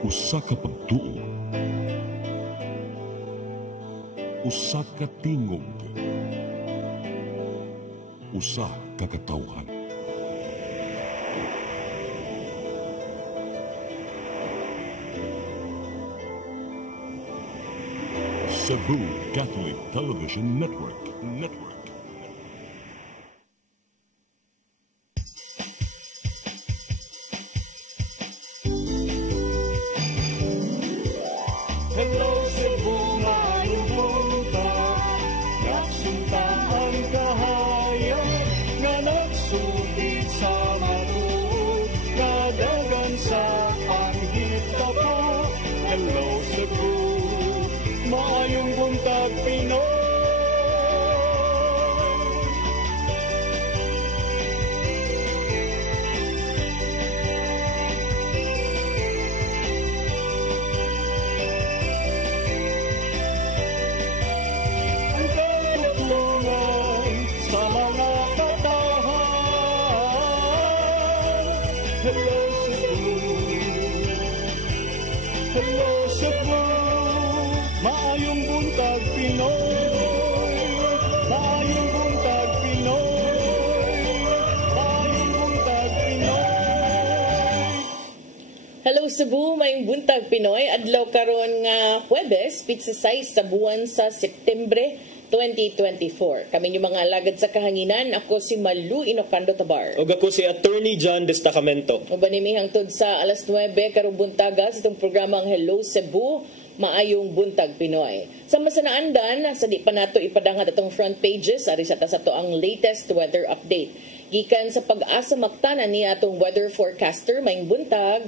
Usa ka pagtuo, usa ka tingog, usa ka katawhan. Cebu Catholic Television Network. Hello Cebu, maayong buntag. Nagsunta ang kahayag nga nagsugid sa matuod, kadagan sa panghita po. Hello Cebu, maayong buntag Pinoy. Hello Cebu, hello Cebu, maayong buntag Pinoy, maayong buntag Pinoy, maayong buntag Pinoy. Hello Cebu, maayong buntag Pinoy. Adlaw karon nga Huwebes, pizza 6 sa buwan sa Septembre 2024. Kami yung mga alagad sa kahanginan. Ako si Malu Inocando Tabar. O ako si Attorney John Destacamento. O banimihang tud sa alas 9 karong buntaga sa itong programang Hello Cebu, maayong buntag Pinoy. Sa masanaandan, sa di pa nato ipadangat atong front pages, ari sa to ang latest weather update. Gikan sa pag-asa maktanan ni atong weather forecaster, maayong buntag.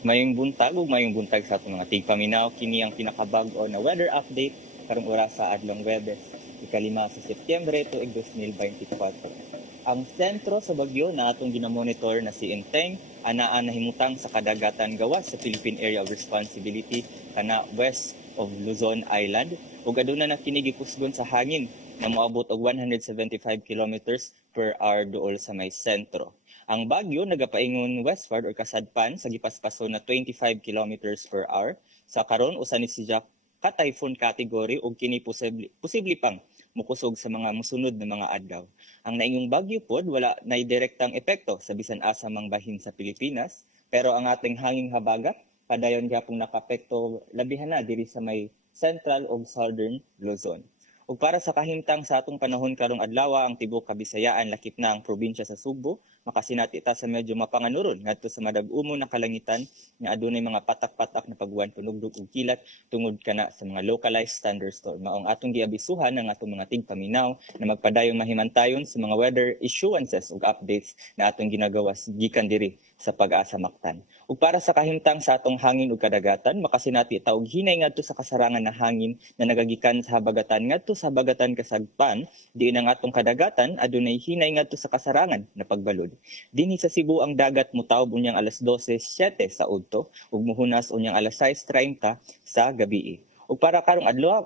Mayong buntag ug mayong buntag sa atong mga tigpaminaw. Kini ang pinakabag-o na weather update karong oras sa adlong Huwebes, ikalima sa Setyembre tuig 2024. Ang sentro sa bagyo na atong ginamonitor na si Enteng anaa nahimutang sa kadagatan gawas sa Philippine Area of Responsibility kana west of Luzon Island ug aduna na kini gikusgon sa hangin na moabot og 175 kilometers per hour duol sa may sentro. Ang bagyo nagapaingon westward or kasadpan sa gipaspason na 25 kilometers per hour. Sa karon usa ni siya ka-typhoon category ug kini posible pang mukusog sa mga musunod na mga adlaw. Ang naingong bagyo pod wala nay direktang epekto sa bisan asa mang bahin sa Pilipinas, pero ang ating hanging habagat padayon gyapon nakapekto labihan na diri sa may central ug southern Luzon. Ug para sa kahimtang sa atong panahon karong adlaw, ang tibuok Kabisayaan lakip na ang probinsya sa Subo, makasinati ta sa medyo mapanganuron ngadto sa madag-umo na kalangitan nga adunay mga patak-patak na pagwan tunugdog ug kilat tungod kana sa mga localized thunderstorm. Maong atong giabisuhan ang atong mga tigpaminaw na magpadayong mahimantayon sa mga weather issuances ug updates na atong ginagawas gikan diri sa Pag-asa Mactan. Ug para sa kahimtang sa atong hangin ug kadagatan, makasinati ta og hinay ngadto sa kasarangan na hangin na nagagikan sa habagatan ngadto sa habagatan kasagpan, diin ang atong kadagatan adunay hinay ngadto sa kasarangan na pagbalod. Dinhi sa Cebu ang dagat motaob unyang alas 12:07 sa udto ug mohunas unyang alas 6:30 sa gabii. Ug para karong adlaw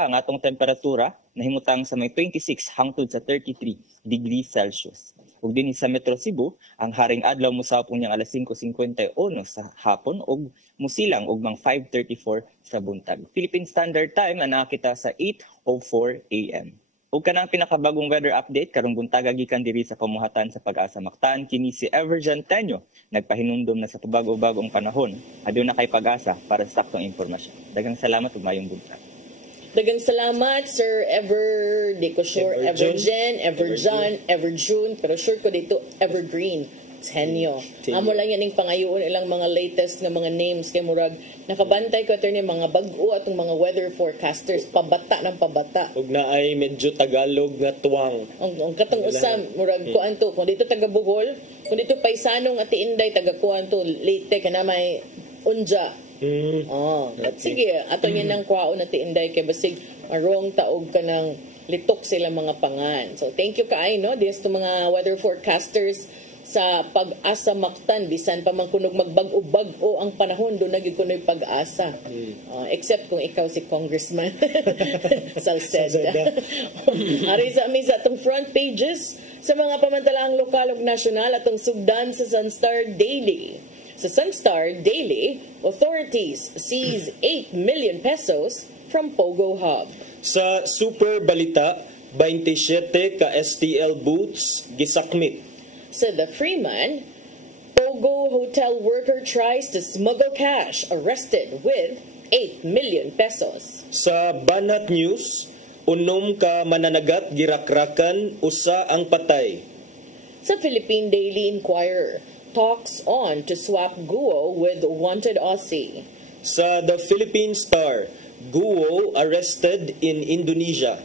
ang atong temperatura nahimutang sa may 26 hangtod sa 33 degrees Celsius. Ug dinhi sa Metro Cebu, ang haring adlaw mosawop unyang alas 5:51 sa hapon ug musilang ug mang 5:34 sa buntag. Philippine Standard Time na kita sa 8:04 AM. Ug kanang pinakabagong weather update karong buntaga gikan diri sa pamuhatan sa Pag-asa Mactan, kini si Everjan Tenyo nagpahinumdom na sa pabago-bagong panahon. Aduna kay pag-asa para sa saktong impormasyon. Daghang salamat ug mayong buntag. Dagang salamat, Sir Ever, di ko sure, Everjen, Everjon, Everjune, pero sure ko dito, Evergreen, Tenyo. Amo lang yan yung pangayoon ilang mga latest na mga names kay Murag. Nakabantay ko ito mga bag-o atong mga weather forecasters, pabata ng pabata. Ug na ay medyo Tagalog nga tuwang. Ang katong usam, Murag, kuan to, kung dito taga Bohol, kung dito paisanong ati Inday, taga kuan to, late ka na may unja. But sige, ato yun ang kwaon na tiinday kay basig arong taog ka ng litok sila mga pangan. So thank you kaay no dis to mga weather forecasters sa Pag-asa Mactan, bisan pa man kunog magbag-o ang panahon, doon naging kuno'y pag-asa. Except kung ikaw si Congressman Salceda. Ari sa amin sa itong front pages sa mga pamantalaang lokal ug nasyonal atong sugdan sa Sunstar Daily. Sa Sunstar Daily, authorities seize 8 million pesos from Pogo Hub. Sa Super Balita, 27 ka STL booths gisakmit. Sa The Freeman, Pogo hotel worker tries to smuggle cash, arrested with 8 million pesos. Sa Banat News, unom ka mananagat girakrakan usa ang patay. Sa Philippine Daily Inquirer, talks on to swap Guo with wanted Aussie. Sa The Philippine Star, Guo arrested in Indonesia.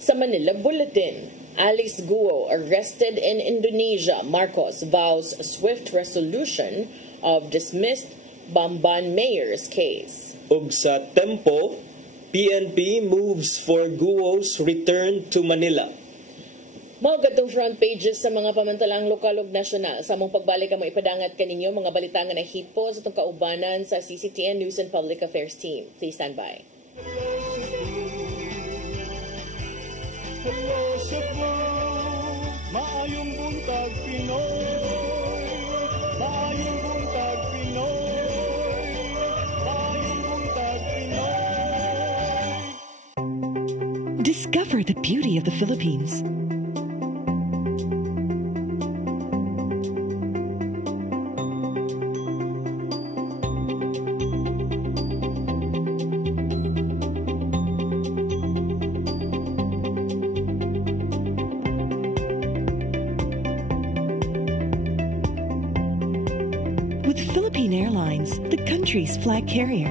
Sa Manila Bulletin, Alice Guo arrested in Indonesia. Marcos vows swift resolution of dismissed Bamban mayor's case. Ug sa Tempo, PNP moves for Guo's return to Manila. Mao gatong front pages sa mga pamantalang lokal ug nasyonal. Sa mong pagbalik ka mo ipadangat kaninyo mga balita nga nahipo sa itong kaubanan sa CCTN News and Public Affairs team. Please stand by. Hello Cebu, maayong buntag Pinoy, maayong buntag Pinoy, maayong buntag Pinoy. Discover the beauty of the Philippines. With Philippine Airlines, the country's flag carrier.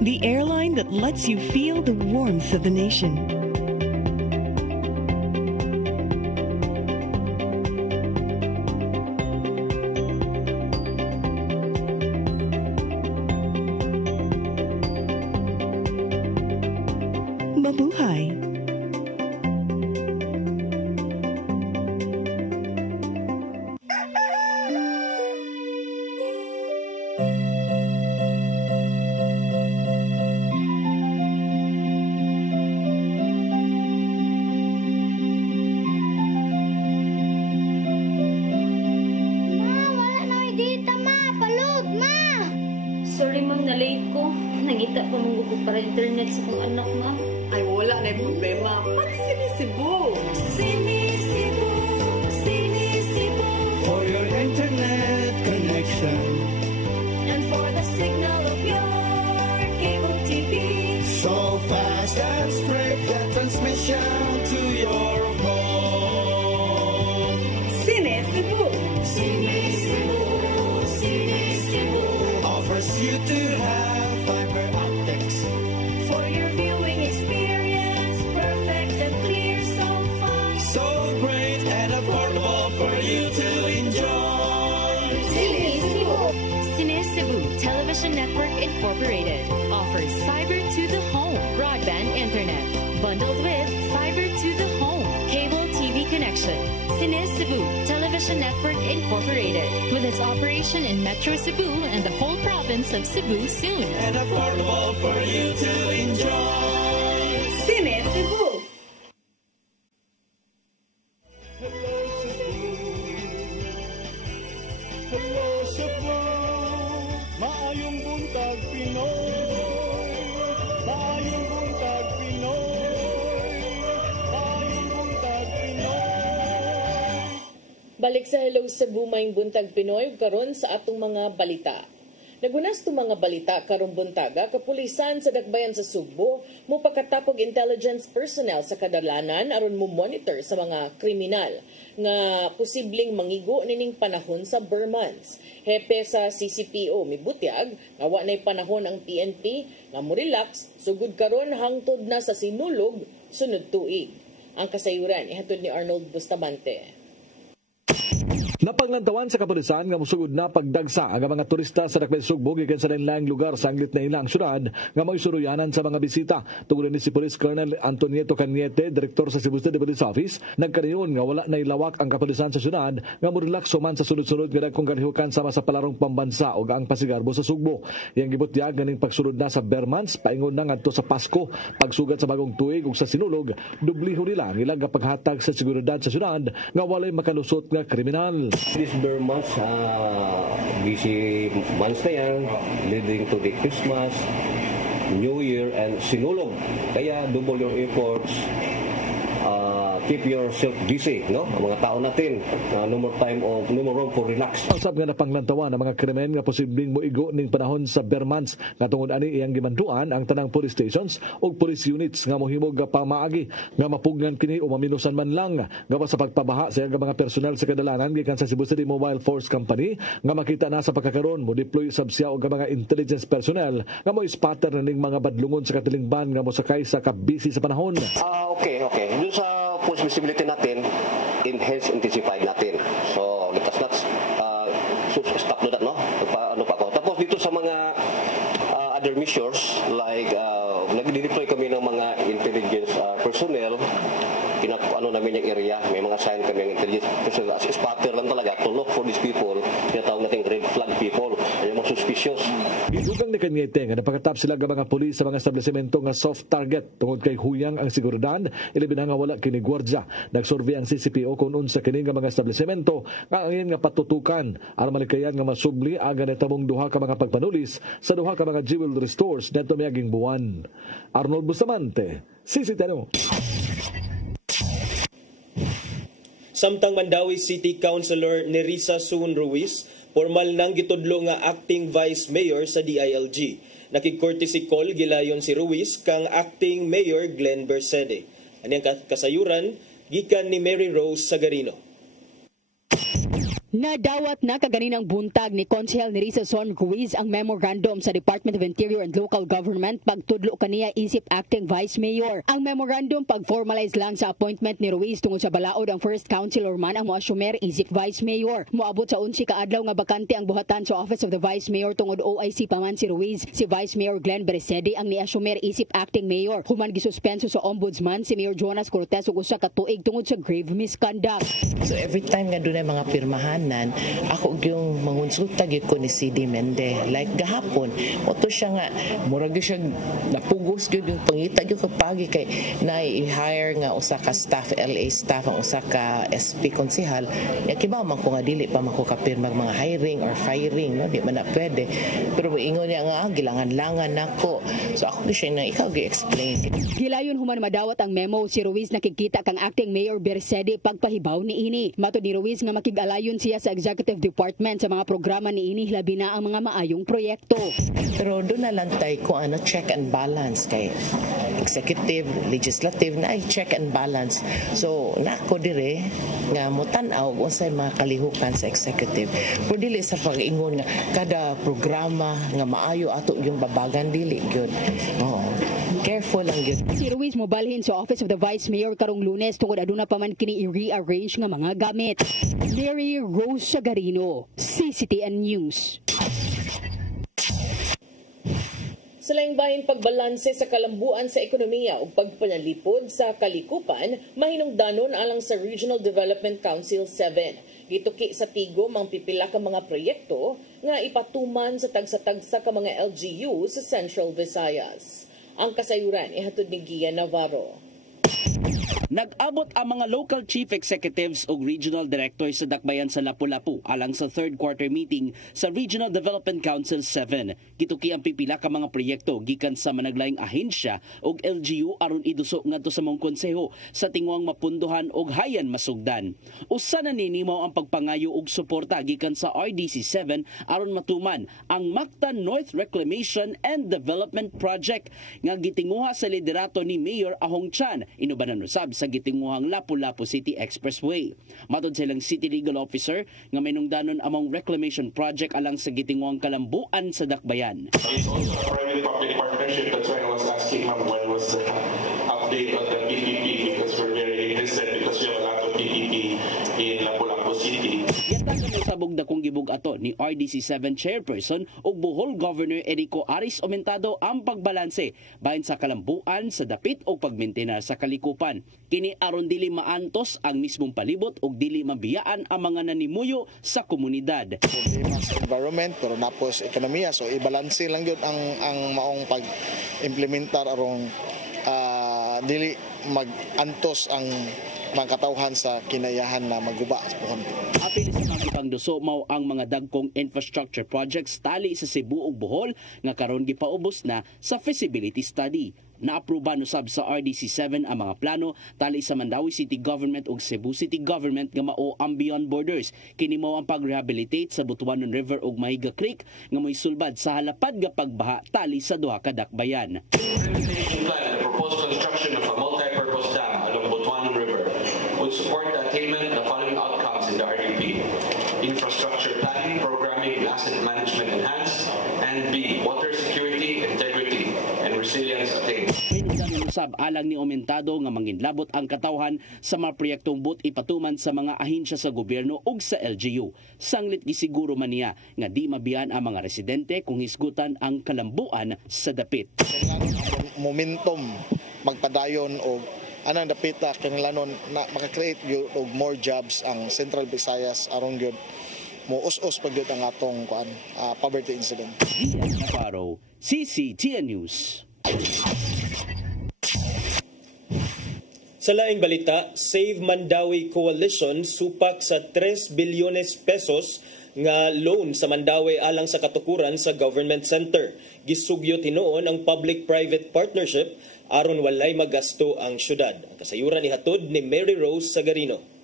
The airline that lets you feel the warmth of the nation. Mabuhay! Sorry ma'am, na-late ko. Nangita pa mong para internet sa kong anak ma'am. Ay, wala na yung problema. Mag-Sinisibu. Sinisibu, Sinisibu. For your internet connection, And for the signal of your cable TV. so fast and straight the transmission to your home. Sinisibu. Sinisibu Sinisibu. offers you to have fiber optics. For your viewing experience, perfect and clear, so fast. So great and affordable for you to enjoy. Sinisibu Television Network Incorporated offers fiber to the home broadband internet bundled with fiber to the home cable TV connection. Sinisibu Television Network Incorporated with its operation in Metro Cebu and the whole province of Cebu soon. And affordable for you to enjoy. Sinisibu. Hello Cebu, hello Cebu, maayong buntag Pinoy, maayong buntag Pinoy, maayong buntag Pinoy. Balik sa Hello Cebu Maayong Buntag Pinoy karon sa atong mga balita. Nagunas to mga balita karong buntaga, kapulisan sa Dakbayan sa Subo mo pagkatapog intelligence personnel sa kadalanan aron mo monitor sa mga kriminal nga posibleng mangigo nining panahon sa Burmans. Hepe sa CCPO mibutyag nga wa nay panahon ang PNP nga mo relax sugod karon hangtod na sa sinulog sunod tuig. Ang kasayuran ihatod ni Arnold Bustamante. Napanglantawan sa kapulisan nga musugod na pagdagsa ang mga turista sa Dakbayan Sugbo gikan sa lain-laing lugar sa anglit na ilang syudad nga maisuruyanan sa mga bisita. Tungod ni si Police Colonel Antonieto Cañete, direktor sa Cebu State Police Office, nagkaniyon nga wala na ilawak ang kapulisan sa syudad nga murelakso man sa sunod-sunod nga dagkong kalihukan sama sa palarong pambansa o ang pasigarbo sa Sugbo. Yang gibutyag ganing pagsulod na sa Bermans paingon na ngadto sa Pasko, pagsugat sa bagong tuig ug sa sinulog, dubliho nila ang ilang paghatag sa seguridad sa syudad nga walay makalusot nga kriminal. This bare months, busy months na yan, leading to the Christmas, New Year, and Sinulog. Kaya double your efforts, keep yourself busy, no? Ang mga tao natin, no more time or no more room for relax. Usab nga napanglantawan ang mga krimen nga posibleng moigo ning panahon sa Bermans nga tungod ani iyang gimanduan ang tanang police stations ug police units nga mohimog nga pamaagi nga mapugnan kini o maminusan man lang gawas sa pagpabaha sa iyang mga personel sa kadalanan gikan sa Cebu City Mobile Force Company nga makita na sa pagkakaroon mo deploy sab siya og mga intelligence personnel nga mo spotter ning mga badlungon sa katilingban nga mosakay sa kabisi sa panahon. Okay. Doon sa police visibility natin, enhance, intensified natin. So, let us not stop to that, no? Tapos dito sa mga other measures, like nag-deploy kami ng mga intelligence personnel, ano namin yung area, may mga sign kami ng intelligence personnel as spotter lang talaga to look for these people, tinatawag natin red flag people, yung mga suspicious. Gidugang ni Cañete nga napakatap sila nga mga pulis sa mga establishmento nga soft target tungod kay huyang ang seguridad, ilabin na nga wala kini gwardya. Nagsurvey ang CCPO kung unsa kini nga mga establishmento nga angin nga patutukan aron malikayan nga masubli aga natamong duha ka mga pagpanulis sa duha ka mga jewelry stores dito miaging buwan. Arnold Bustamante, CCTV. Samtang Mandawi City Councilor Nerissa Sun Ruiz, formal nang gitudlo nga acting vice mayor sa DILG. Nakig-courtesy call gilayon si Ruiz kang acting mayor Glenn Bersede. Aniyang kasayuran gikan ni Mary Rose Sagarino. Nadawat na kaganinang buntag ni Konsehal Nerissa Sun Ruiz ang memorandum sa Department of Interior and Local Government pagtudlo kaniya isip acting vice mayor. Ang memorandum pag-formalize lang sa appointment ni Ruiz tungod sa balaod ang first councilor man ang moassumer isip vice mayor. Moabot sa 11 ka adlaw nga bakante ang buhatan sa Office of the Vice Mayor tungod OIC pa man si Ruiz. Si Vice Mayor Glenn Bersede ang niassumer isip acting mayor. Human gisuspenso sa ombudsman si Mayor Jonas Cortez ug usa ka tuig tungod sa grave misconduct. So every time nga dunay mga pirmahan ako yung mangonsulta gyud ko ni CD Mende like gahapon moto siya nga murag siya napugos gyud yung pangita gyud kapagi kay na i-hire nga usa ka staff LA staff ang usa ka SP konsehal ya kiba man ko nga dili pa makukapirma mga hiring or firing no di man na pwede pero ingon niya nga gilangan-langan nako so ako siya na ikaw gi-explain gilayon human madawat ang memo si Ruiz nakikita kang acting mayor Bersede pagpahibaw ni ini matud ni Ruiz nga makig-alayon siya sa Executive Department sa mga programa ni ini labi na ang mga maayong proyekto. Pero doon na lang tayo kung ano check and balance kay executive, legislative na ay check and balance. So nako dire nga mutanaw unsay mga kalihukan sa executive. Pero dili sa pag-ingon nga kada programa nga maayo ato yung babagan dili gyud. Careful lang yun. Si Ruiz mobalhin sa Office of the Vice Mayor karong Lunes tungod aduna pa man kini i-rearrange nga mga gamit. Mary Rose Sagarino, CCTN News. Sa laing bahin pagbalanse sa kalambuan sa ekonomiya ug pagpanalipod sa kalikupan, mahinungdanon alang sa Regional Development Council 7. Gituki sa Tigo mangpipila ka mga proyekto nga ipatuman sa tagsa-tagsa ka mga LGU sa Central Visayas. Ang kasayuran ihatod ni Gia Navarro. Nag-abot ang mga local chief executives o regional directors sa dakbayan sa Lapu-Lapu alang sa third quarter meeting sa Regional Development Council 7. Gituki ang pipila ka mga proyekto gikan sa managlaing ahensya o LGU aron iduso ngadto sa mong konseho sa tingwang mapunduhan og hayan masugdan. Usa na ninimaw ang pagpangayo og suporta gikan sa RDC 7 aron matuman ang Mactan North Reclamation and Development Project nga gitinguha sa liderato ni Mayor Ahong Chan inubanan usab sa gitinguhang Lapu-Lapu City Expressway. Matod silang City Legal Officer nga minungdanon among reclamation project alang sa gitinguhang kalambuan sa dakbayan. It's also a private-public partnership. That's why I was asking when was the update on the PPP because we're very interested because we have a lot of PPP in Lapu-Lapu City. ato ni RDC7 Chairperson ug Bohol Governor Erico Aris Aumentado ang pagbalanse bahin sa kalambuan sa dapit o pagmentena sa kalikupan. Kini aron dili maantos ang mismong palibot ug dili mabiyaan ang mga nanimuyo sa komunidad. Problema sa environment pero napos ekonomiya, so ibalanse lang yun ang maong pag-implementar arong dili mag-antos ang mga katawhan sa kinayahan na maguba sa pohon. Apil sa pagpangduso mao ang mga dagkong infrastructure projects tali sa Cebu ug Bohol nga karon gipaubos na sa feasibility study. Naaprubahan usab sa RDC7 ang mga plano tali sa Mandawi City Government ug Cebu City Government nga mao ang Beyond Borders. Kini mao ang pag-rehabilitate sa Butuanon River ug Mahiga Creek nga mo'y sulbad sa halapad nga pagbaha tali sa duha ka dakbayan. The proposed construction of a multi-purpose dam along Butuanon River would support the attainment of the following outcomes in the RDP: infrastructure planning, programming, asset management enhanced, and B, water security, integrity, and resilience attained. Usab alang ni Aumentado nga manginlabot ang katawhan sa mga proyektong but ipatuman sa mga ahensya sa gobyerno ug sa LGU. Sanglit gisiguro man niya nga di mabiyan ang mga residente kung hisgutan ang kalambuan sa dapit. Momentum magpadayon o anang dapita kinahanglan na maka-create og more jobs ang Central Visayas aron gyud mo us-us pag gyud ang atong poverty incident. Paro, CCTN News. Sa laing balita, Save Mandawi Coalition supak sa 3 bilyones pesos nga loan sa Mandawi alang sa katukuran sa government center. Gisugyo tinuon ang public-private partnership aron walay magasto ang syudad. Ang kasayuran ni hatod ni Mary Rose Sagarino.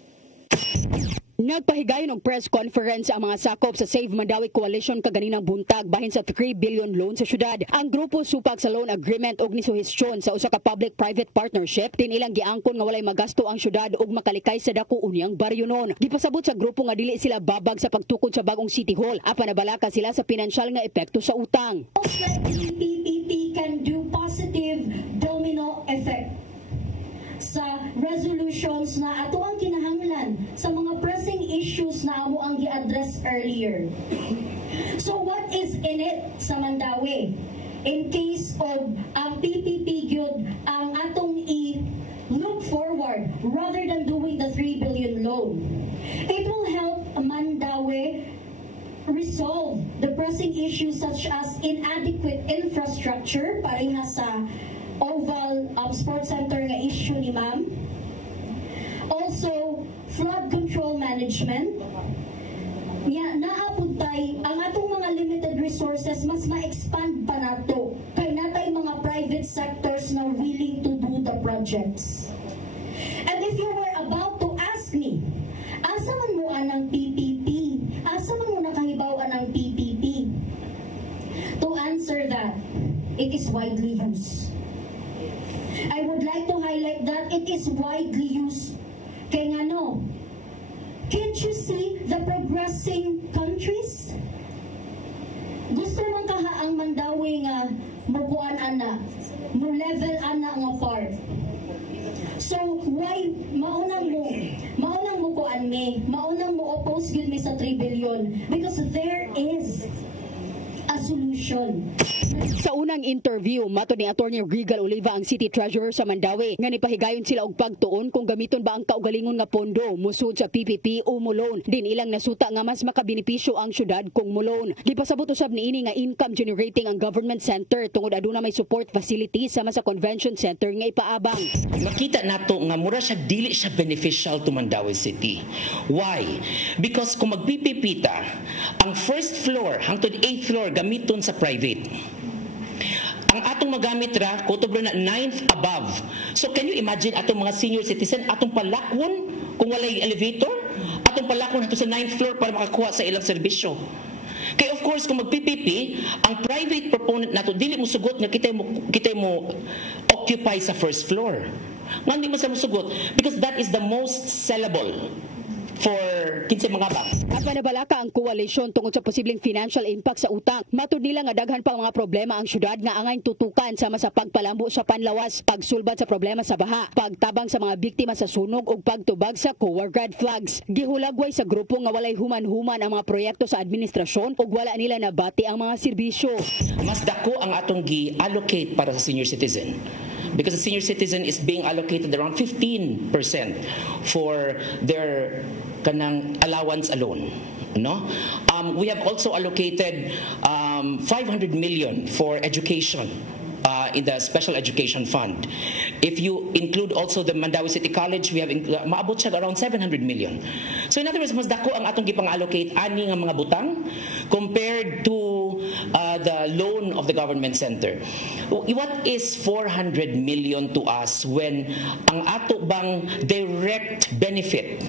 Nagpahigayon og press conference ang mga sakop sa Save Mandawi Coalition kaganinang buntag bahin sa 3 billion loan sa syudad. Ang grupo supak sa loan agreement og nisuhestyon sa usa ka public-private partnership tin ilang giangkon nga walay magasto ang syudad og makalikay sa dako unyang baryonon. Gipasabot sa grupo nga dili sila babag sa pagtukod sa bagong City Hall apan nabalaka sila sa pinansyal nga epekto sa utang. PPP can do positive domino effect sa resolutions na ato ang kinahanglan sa mga pressing issues na amo ang gi-address earlier. So what is in it sa Mandawi? In case of ang PPP gyud ang atong i-look forward rather than doing the 3 billion loan. It will help Mandawi resolve the pressing issues such as inadequate infrastructure pareha sa Oval Sports Center nga issue ni ma'am. Also, flood control management. Naapuntay ang atong mga limited resources mas ma-expand pa nato. Kay natay mga private sectors na willing to do the projects. And if you were about to ask me, asa man mo anang PPP? Asa man mo nakahibaw anang PPP? To answer that, it is widely used. I would like to highlight that it is widely used. Kaya nga no, can't you see the progressing countries? Gusto man kaha ang Mandawi nga mukuan ana, mo level ana nga far. So why maunang mo kuan me, maunang mo oppose gyud mi sa 3 billion because there is a solution. Sa unang interview, mato ni Attorney Regal Oliva ang City Treasurer sa Mandawi nga nipahigayon sila og pagtuon kung gamiton ba ang kaugalingon nga pondo musud sa PPP o mulon. Din ilang nasuta nga mas makabenepisyo ang syudad kung mulon. Gipasabot usab niini nga income generating ang government center tungod aduna may support facility sama sa convention center nga ipaabang. Makita nato nga mura siya dili siya beneficial to Mandawi City. Why? Because kung mag-PPP ta, ang first floor hangtod 8th floor gamiton sa private. Ang atong magamit ra kutubro na 9th above. So can you imagine atong mga senior citizen atong palakwon kung walay elevator? Atong palakwon ato sa 9th floor para makakuha sa ilang serbisyo. Kaya of course kung mag-PPP, ang private proponent nato dili mo sugot nga kita mo occupy sa first floor. Nga hindi mo sa musugot because that is the most sellable for kinsa mga bank. Napanabalaka ang koalisyon tungod sa posibleng financial impact sa utang. Matud nila nga daghan pang mga problema ang syudad nga angay tutukan sama sa pagpalambo sa panlawas, pagsulbad sa problema sa baha, pagtabang sa mga biktima sa sunog ug pagtubag sa COA red flags. Gihulagway sa grupo nga walay human-human ang mga proyekto sa administrasyon ug wala nila nabati ang mga serbisyo. Mas dako ang atong gi-allocate para sa senior citizen. Because the senior citizen is being allocated around 15% for their kanang allowance alone. No? We have also allocated 500 million for education in the Special Education Fund. If you include also the Mandawi City College, we have maabot siya around 700 million. So in other words, mas dako ang atong gipang-allocate ani nga mga butang compared to the loan of the government center. What is 400 million to us when ang ato bang direct benefit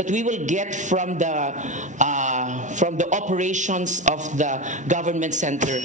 that we will get from the operations of the government center?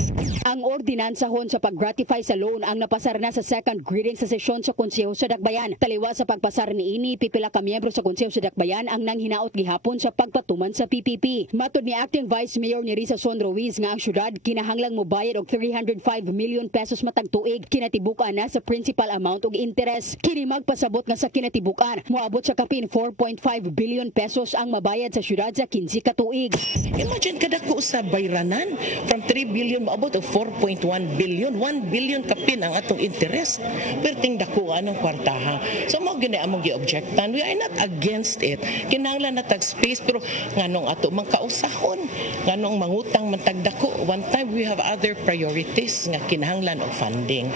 Ang ordinansahon sa pag-gratify sa loan ang napasar na sa second reading sa sesyon sa Konseho sa Dakbayan. Taliwa sa pagpasar niini, pipila ka miyembro sa Konseho sa Dakbayan ang nanghinaot gihapon sa pagpatuman sa PPP. Matud ni Acting Vice Mayor ni Risa Son Ruiz nga ang syudad kinahanglang mobayad og 305 million pesos matag tuig, kinatibukan na sa principal amount ug interest. Kini magpasabot nga sa kinatibukan moabot sa kapin 4.5 billion pesos ang mabayad sa syudad sa 15 ka tuig. Imagine kadako sa bayranan from 3 billion maabot og 4.1 billion. 1 billion kapin ang atong interest. Perting dako anong kwartaha. So mo gani among gi-objectan. We are not against it. Kinahanglan na tag space pero nganong ato man kausahon. Nganong mangutang man tag dako. One time we have other priorities nga kinahanglan og funding.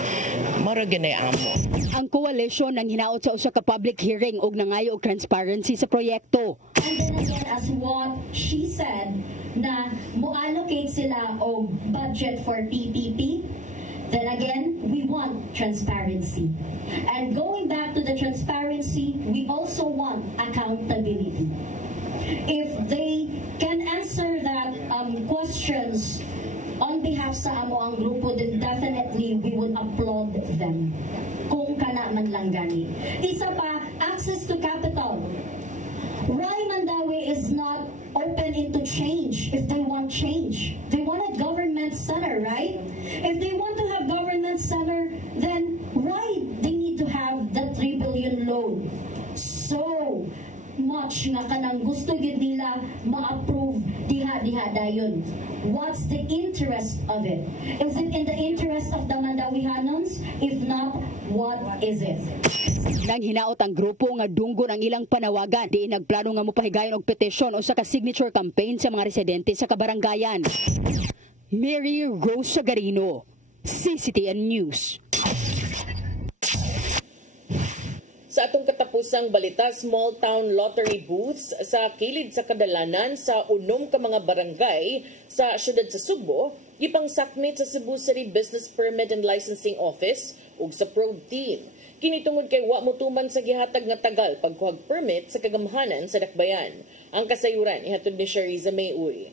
Mara gani amo. Ang coalition nang hinaot sa usa ka public hearing ug nangayo og transparency sa proyekto. And then again, as what she said, na mo-allocate sila og budget for PPP, then again, we want transparency. And going back to the transparency, we also want accountability. If they can answer that questions on behalf sa amo ang grupo, then definitely we would applaud them. Kung kana man lang gani. Isa pa, access to capital. Rai Mandawi is not open into change if they want change. They want a government center, right? If they want to have government center, then right, they need to have the 3 billion loan. So much nga kanang gusto gid nila ma-approve diha dayon. What's the interest of it? Is it in the interest of the Mandawihanons? If not, what is it? Nang hinaot ang grupo nga dunggon ang ilang panawagan, di nagplano nga mopahigayon og petisyon o sa ka-signature campaign sa mga residente sa kabarangayan. Mary Rose Sagarino, CCTN News. Sa atong katapusang balita, small town lottery booths sa kilid sa kadalanan sa unom ka mga barangay sa syudad sa Subo, gipangsakmit sa Cebu City Business Permit and Licensing Office ug sa probe team. Kinitungod kay wa motuman sa gihatag nga tagal pagkuhag permit sa kagamhanan sa Dakbayan. Ang kasayuran ihatod ni Shariza Mayuri.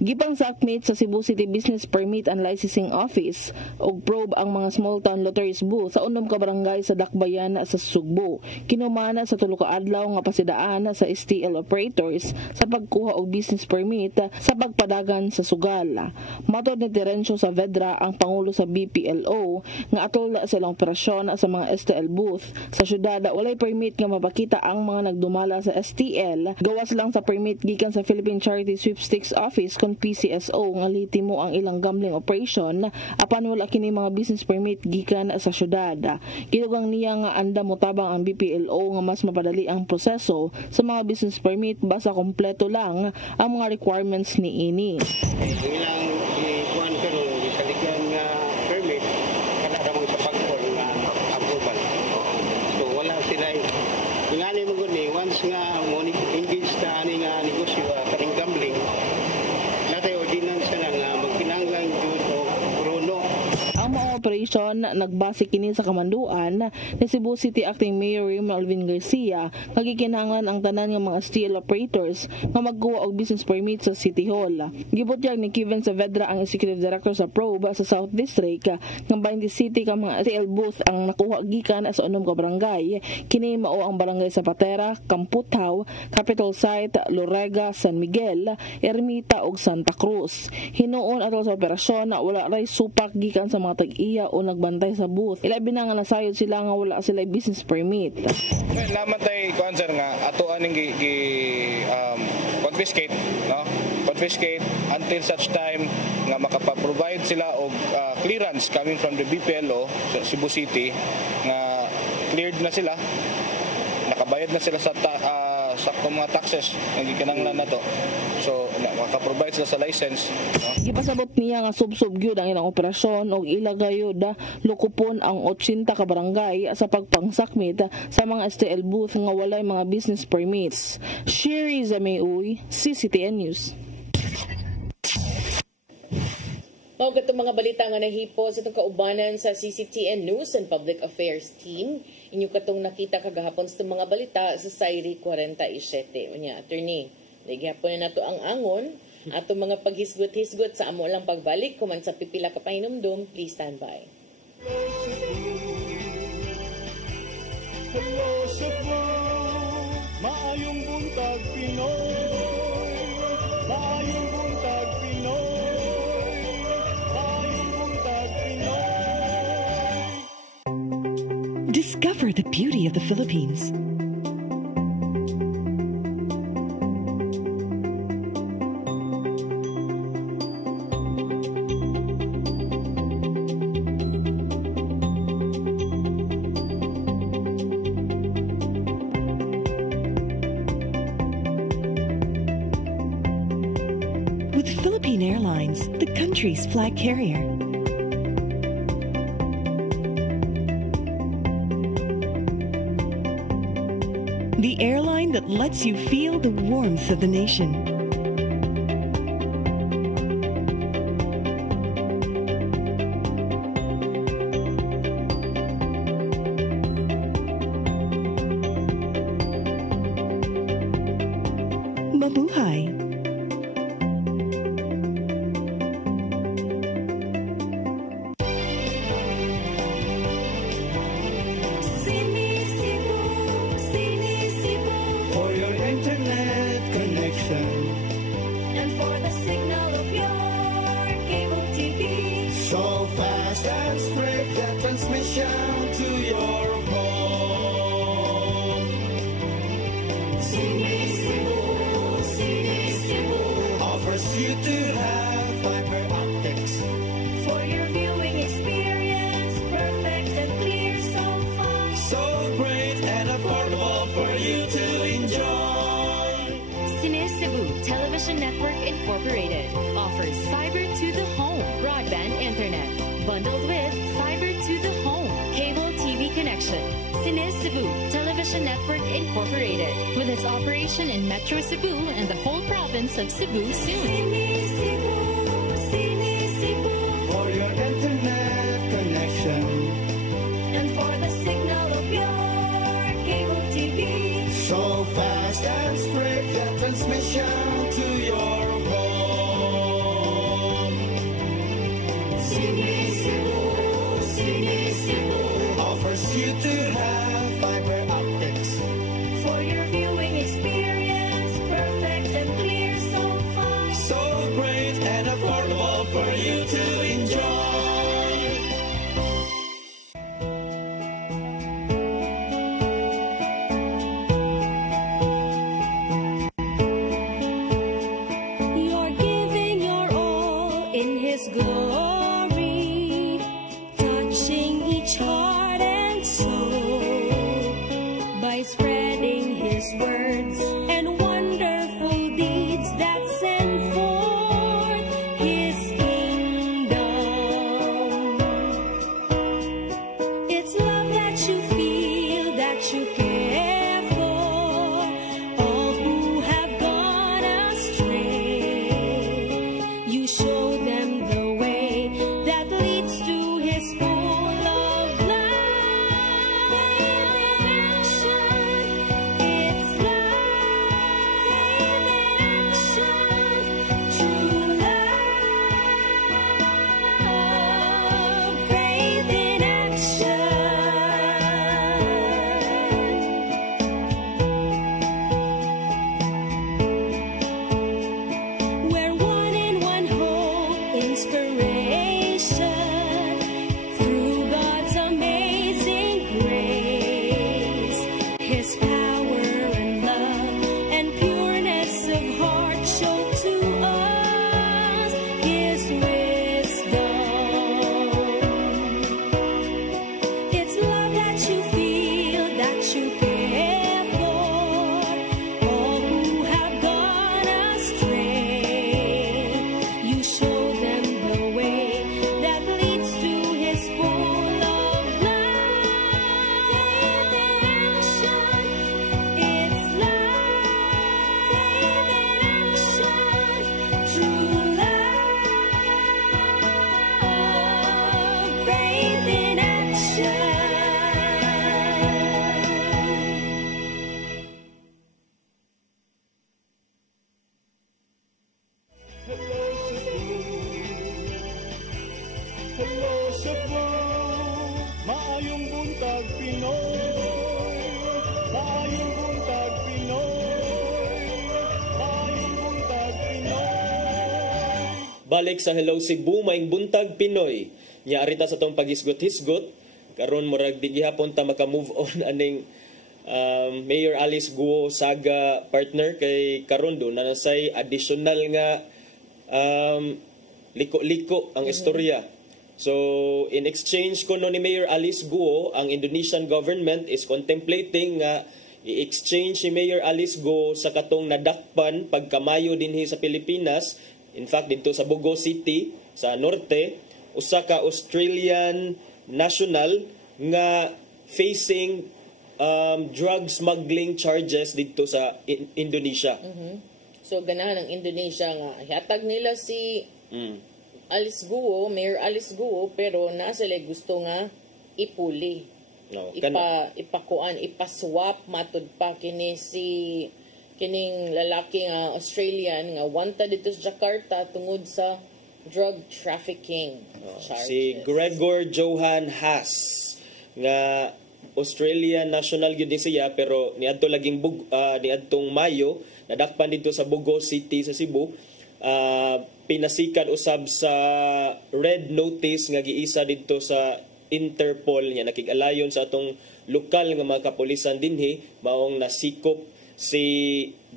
Gipang sakmit sa Cebu City Business Permit and Licensing Office og probe ang mga small town lotteries booth sa unom ka barangay sa Dakbayan sa Sugbo. Kinumana sa tulo ka adlaw nga pasidaan sa STL operators sa pagkuha og business permit sa pagpadagan sa sugal. Matod ni Terencio Saavedra, ang pangulo sa BPLO, nga atol silang operasyon sa mga STL booth sa syudad walay permit nga mapakita ang mga nagdumala sa STL. Gawas lang sa permit gikan sa Philippine Charity Sweepstakes Office PCSO nga litimo ang ilang gambling operation apan wala kini mga business permit gikan sa syudad. Gidugang niya nga anda motabang ang BPLO nga mas mapadali ang proseso sa mga business permit basta kompleto lang ang mga requirements ni ini. Ilang ikuan karon gisalikon nga permit kada damang sa pagpon nga approval. So wala sila ingani mo gud ni once nga mo engage ta ani nga negosyo kaning gambling Commission nagbase kini sa kamanduan ni Cebu City Acting Mayor Alvin Garcia nga gikinahanglan ang tanan nga mga steel operators nga magkuha og business permit sa City Hall. Gibutyag ni Kevin Saavedra ang Executive Director sa Probe sa South District nga 20 city ka mga STL booth ang nakuha gikan sa 6 ka barangay. Kini mao ang barangay Zapatera, Camputaw, Capital Site, Lorega, San Miguel, Ermita ug Santa Cruz. Hinuon atol sa operasyon na wala ray supak gikan sa mga tag-iya o nagbantay sa booth. Ilabi na nga nasayod sila nga wala sila business permit. Laman tay concern nga ato aning confiscate, no? Confiscate until such time nga makapag-provide sila og clearance coming from the BPLO sa Cebu City nga cleared na sila, nakabayad na sila sa mga taxes nga gikinahanglan nato. So makaprovide sila sa license, no? Gipasabot niya nga sub-sub gyud ang ilang operasyon og ila gayud lukupon ang 80 ka barangay sa pagpangsakmit sa mga STL booth nga walay mga business permits. Sherry Zameuy, CCTN News. Mao katong mga balita nga nahipo sa itong kaubanan sa CCTN News and Public Affairs Team. Inyo katong nakita kagahapon sa mga balita sa Sairi 47. Unya, attorney, nagyapon na nato ang angon ato mga paghisgot-hisgot sa amo lang pagbalik kuman sa pipila ka pahinumdum. Please stand by. Hello Cebu, maayong buntag Pinoy, maayong buntag Pinoy, maayong buntag Pinoy. Discover the beauty of the Philippines. With Philippine Airlines, the country's flag carrier. The airline that lets you feel the warmth of the nation. Mabuhay! For your internet connection And for the signal of your cable TV. so fast and straight that transmission to your home. Sini Cebu offers you to have fiber optics. for your viewing experience, perfect and clear so far. So great and affordable for you to enjoy. Cine Cebu Television Network Incorporated offers fiber to the home broadband internet bundled with fiber to the home cable TV connection. Cine Cebu Television Network Incorporated with its operation in Metro Cebu and the whole province of Cebu soon. For your internet connection And for the signal of your cable TV. so fast and straight that transmission to your home. Sini Cebu offers you to have fiber optics. for your viewing experience, perfect and clear so far. So great and affordable for you to enjoy. You're giving your all in His glory, touching each heart and soul by spreading His words and wonderful deeds that send forth His kingdom. It's love that you feel, that you care for all who have gone astray. You show them the way that leads to His full balik sa Hello Cebu, maing buntag Pinoy. Nya arita sa tong paghisgot-hisgot, karon murag di gihapon ta maka-move on aning Mayor Alice Guo saga partner kay karon do na nasay additional nga liko-liko ang istorya. So, in exchange ko ni Mayor Alice Guo, ang Indonesian government is contemplating nga i-exchange si Mayor Alice Guo sa katong nadakpan pagkamayo dinhi sa Pilipinas. In fact, dito sa Bogo City, sa norte, usa ka Australian national nga facing drug smuggling charges dito sa Indonesia. So, ganahan ng Indonesia nga hatag nila si Alice Guo, Mayor Alice Guo, pero na sila gusto nga ipuli. No, Ipaswap matud pa kining lalaki nga Australian nga wanted dito sa Jakarta tungod sa drug trafficking charges. Si Gregor Johan Haas nga Australian national gyud siya pero niadto laging niadtong Mayo nadakpan dito sa Bogo City sa Cebu. Pinasikan usab sa red notice nga giisa dito sa Interpol nga nakig-alayon sa atong lokal nga mga kapulisan dinhi maong nasikop si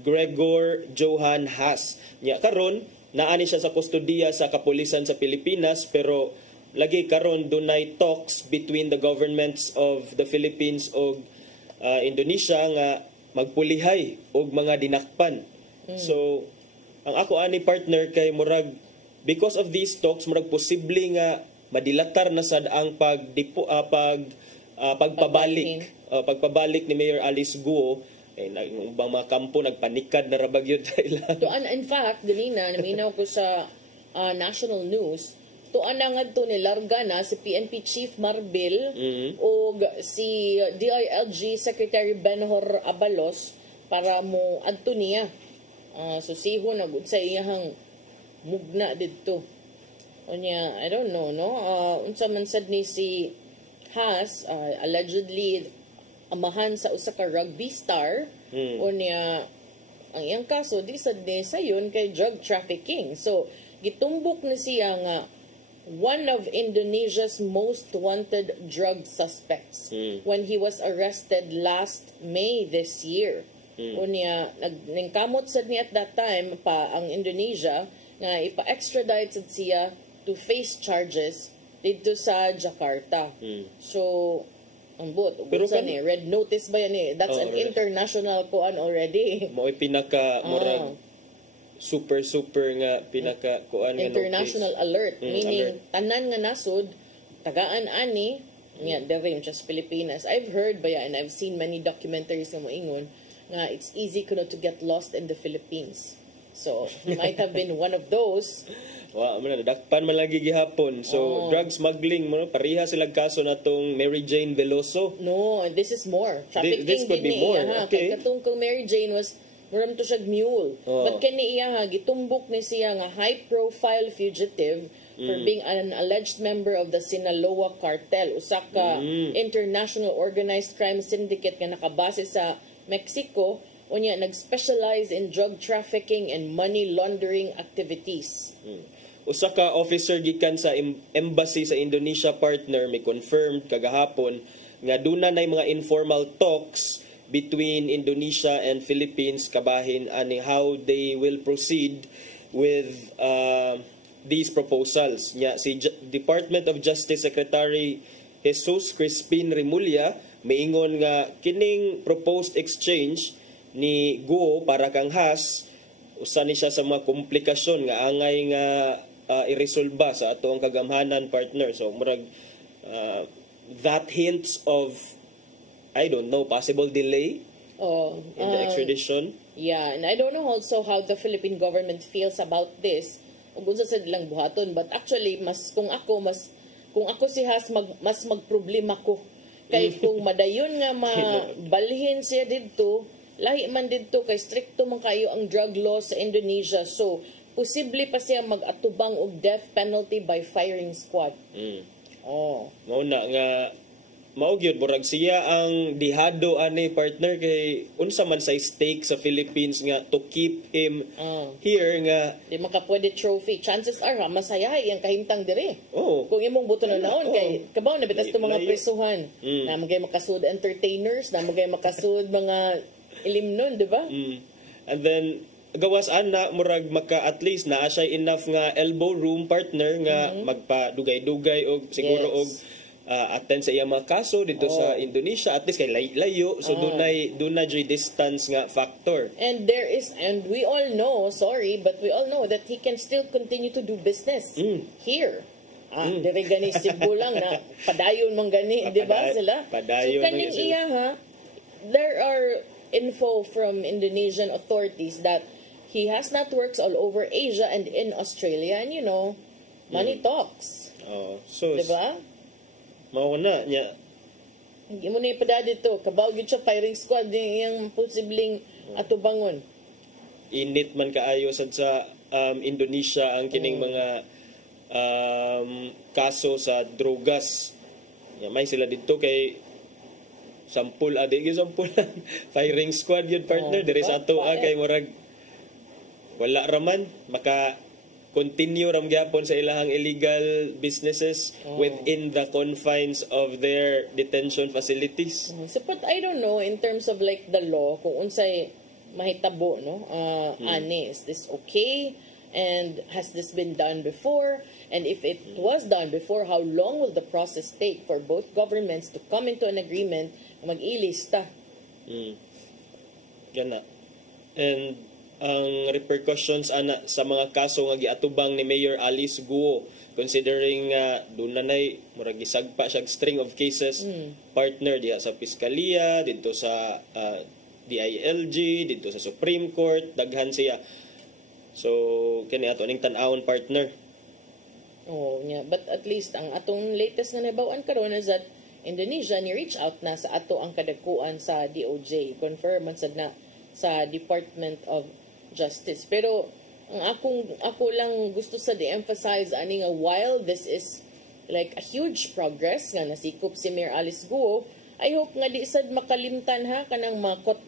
Gregor Johan Haas. Nya karon naani siya sa kustodiya sa kapulisan sa Pilipinas pero lagi karon dunay talks between the governments of the Philippines ug Indonesia nga magpulihay og mga dinakpan. So ang ako ani partner kay murag because of these talks murag posible nga madilatar na sad ang pagpabalik ni Mayor Alice Guo ubang mga kampo nagpanikad na rabag yun in fact ganina naminaw ko sa national news tuan na ngadto ni larga na si PNP Chief Marbil o si DILG Secretary Benhor Abalos para mo adto niya susiho na gud sa iyahang mugna didto. Unya, I don't know, no? Unsa man sad ni si Haas, allegedly amahan sa usa ka rugby star. Unya, ang iyang kaso, di sad ni sayon kay drug trafficking. So, gitumbok ni siya nga one of Indonesia's most wanted drug suspects when he was arrested last May this year. Unya, nagkamot sad ni at that time pa ang Indonesia nga ipa-extradite sad siya to face charges dito sa Jakarta. So, ang pero red notice ba yan eh? That's an international kuan already. Mo'y pinaka murag super nga pinaka kuan nga international alert. Meaning, tanan nga nasod, tagaan ani, nga devim just Pilipinas. I've heard ba yan and I've seen many documentaries nga moingon nga it's easy kuno to get lost in the Philippines. So, he might have been one of those. Nadakpan man lagi gihapon. So, drug smuggling mo, pareha sila kaso natong Mary Jane Veloso. No, this is more. Trafficking this could be more. Okay. Katong kung Mary Jane was maram to siya mule. But kani iya gitumbok ni siya nga high-profile fugitive for being an alleged member of the Sinaloa cartel. Usa ka international organized crime syndicate nga nakabase sa Mexico. Unya nag-specialize in drug trafficking and money laundering activities. Usa ka officer gikan sa embassy sa Indonesia partner may confirmed kagahapon nga duna nay mga informal talks between Indonesia and Philippines kabahin ani how they will proceed with these proposals. Nya si Department of Justice Secretary Jesus Crispin Rimulya miingon nga kining proposed exchange ni Guo para kang Haas usa ni siya sa mga komplikasyon nga angay nga iresolba sa ato ang kagamhanan partner. So murag that hints of I don't know possible delay in the extradition. Yeah, and I don't know also how the Philippine government feels about this. Ug unsa sad lang buhaton, but actually kung ako si Haas mas magproblema ko kay kung madayon nga mabalhin siya didto lahi man didto kay stricto man kayo ang drug law sa Indonesia. So posible pa siya mag-atubang og death penalty by firing squad. Mao na nga mao gyud murag siya ang dihado ani partner kay unsa man say stake sa Philippines nga to keep him here nga di makapwede trophy. Chances are masaya iyang kahimtang dire. Oh. Kung imong buto na naon kay kabaw na bitas to mga Layo. presuhan. Na magay makasud entertainers, na magay makasud mga ilimnon, di ba? And then gawas ana murag maka at least naa siya enough nga elbow room partner nga magpadugay-dugay og siguro og attend sa iyang mga kaso dito sa Indonesia at least kay layo so dunay distance nga factor. And we all know, but we all know that he can still continue to do business here. Dire gani Cebu lang na padayon man gani, di ba sila? Padayon so kaning iya there are info from Indonesian authorities that he has networks all over Asia and in Australia, and money talks. So di ba? Mao na nya. Hindi mo na ipada dito. Kabaw gyud siya firing squad yung posibleng atubangon. Init man kaayo sad sa Indonesia ang kining mga kaso sa drogas. May sila dito kay sampul firing squad yun partner dire sa ato kay murag wala raman maka continue ram gyapon sa ilahang illegal businesses within the confines of their detention facilities. So but I don't know in terms of like the law kung unsay mahitabo ani, is this okay and has this been done before, and if it was done before, how long will the process take for both governments to come into an agreement mag-ilista? Gana. And ang repercussions ana sa mga kaso nga giatubang ni Mayor Alice Guo considering doon nanay murag gisagpa siya string of cases partner diha sa piskalya dito sa DILG dito sa Supreme Court daghan siya so kani ato ning tan-awon partner. But at least ang atong latest nga nabaw-an karon is that Indonesia ni reach out na sa ato ang kadagkuan sa DOJ confirm man sad na sa Department of Justice. Pero ang ako lang gusto sa de-emphasize ani nga while this is like a huge progress nga nasikop si Mayor Alice Guo, I hope nga di sad makalimtan kanang makot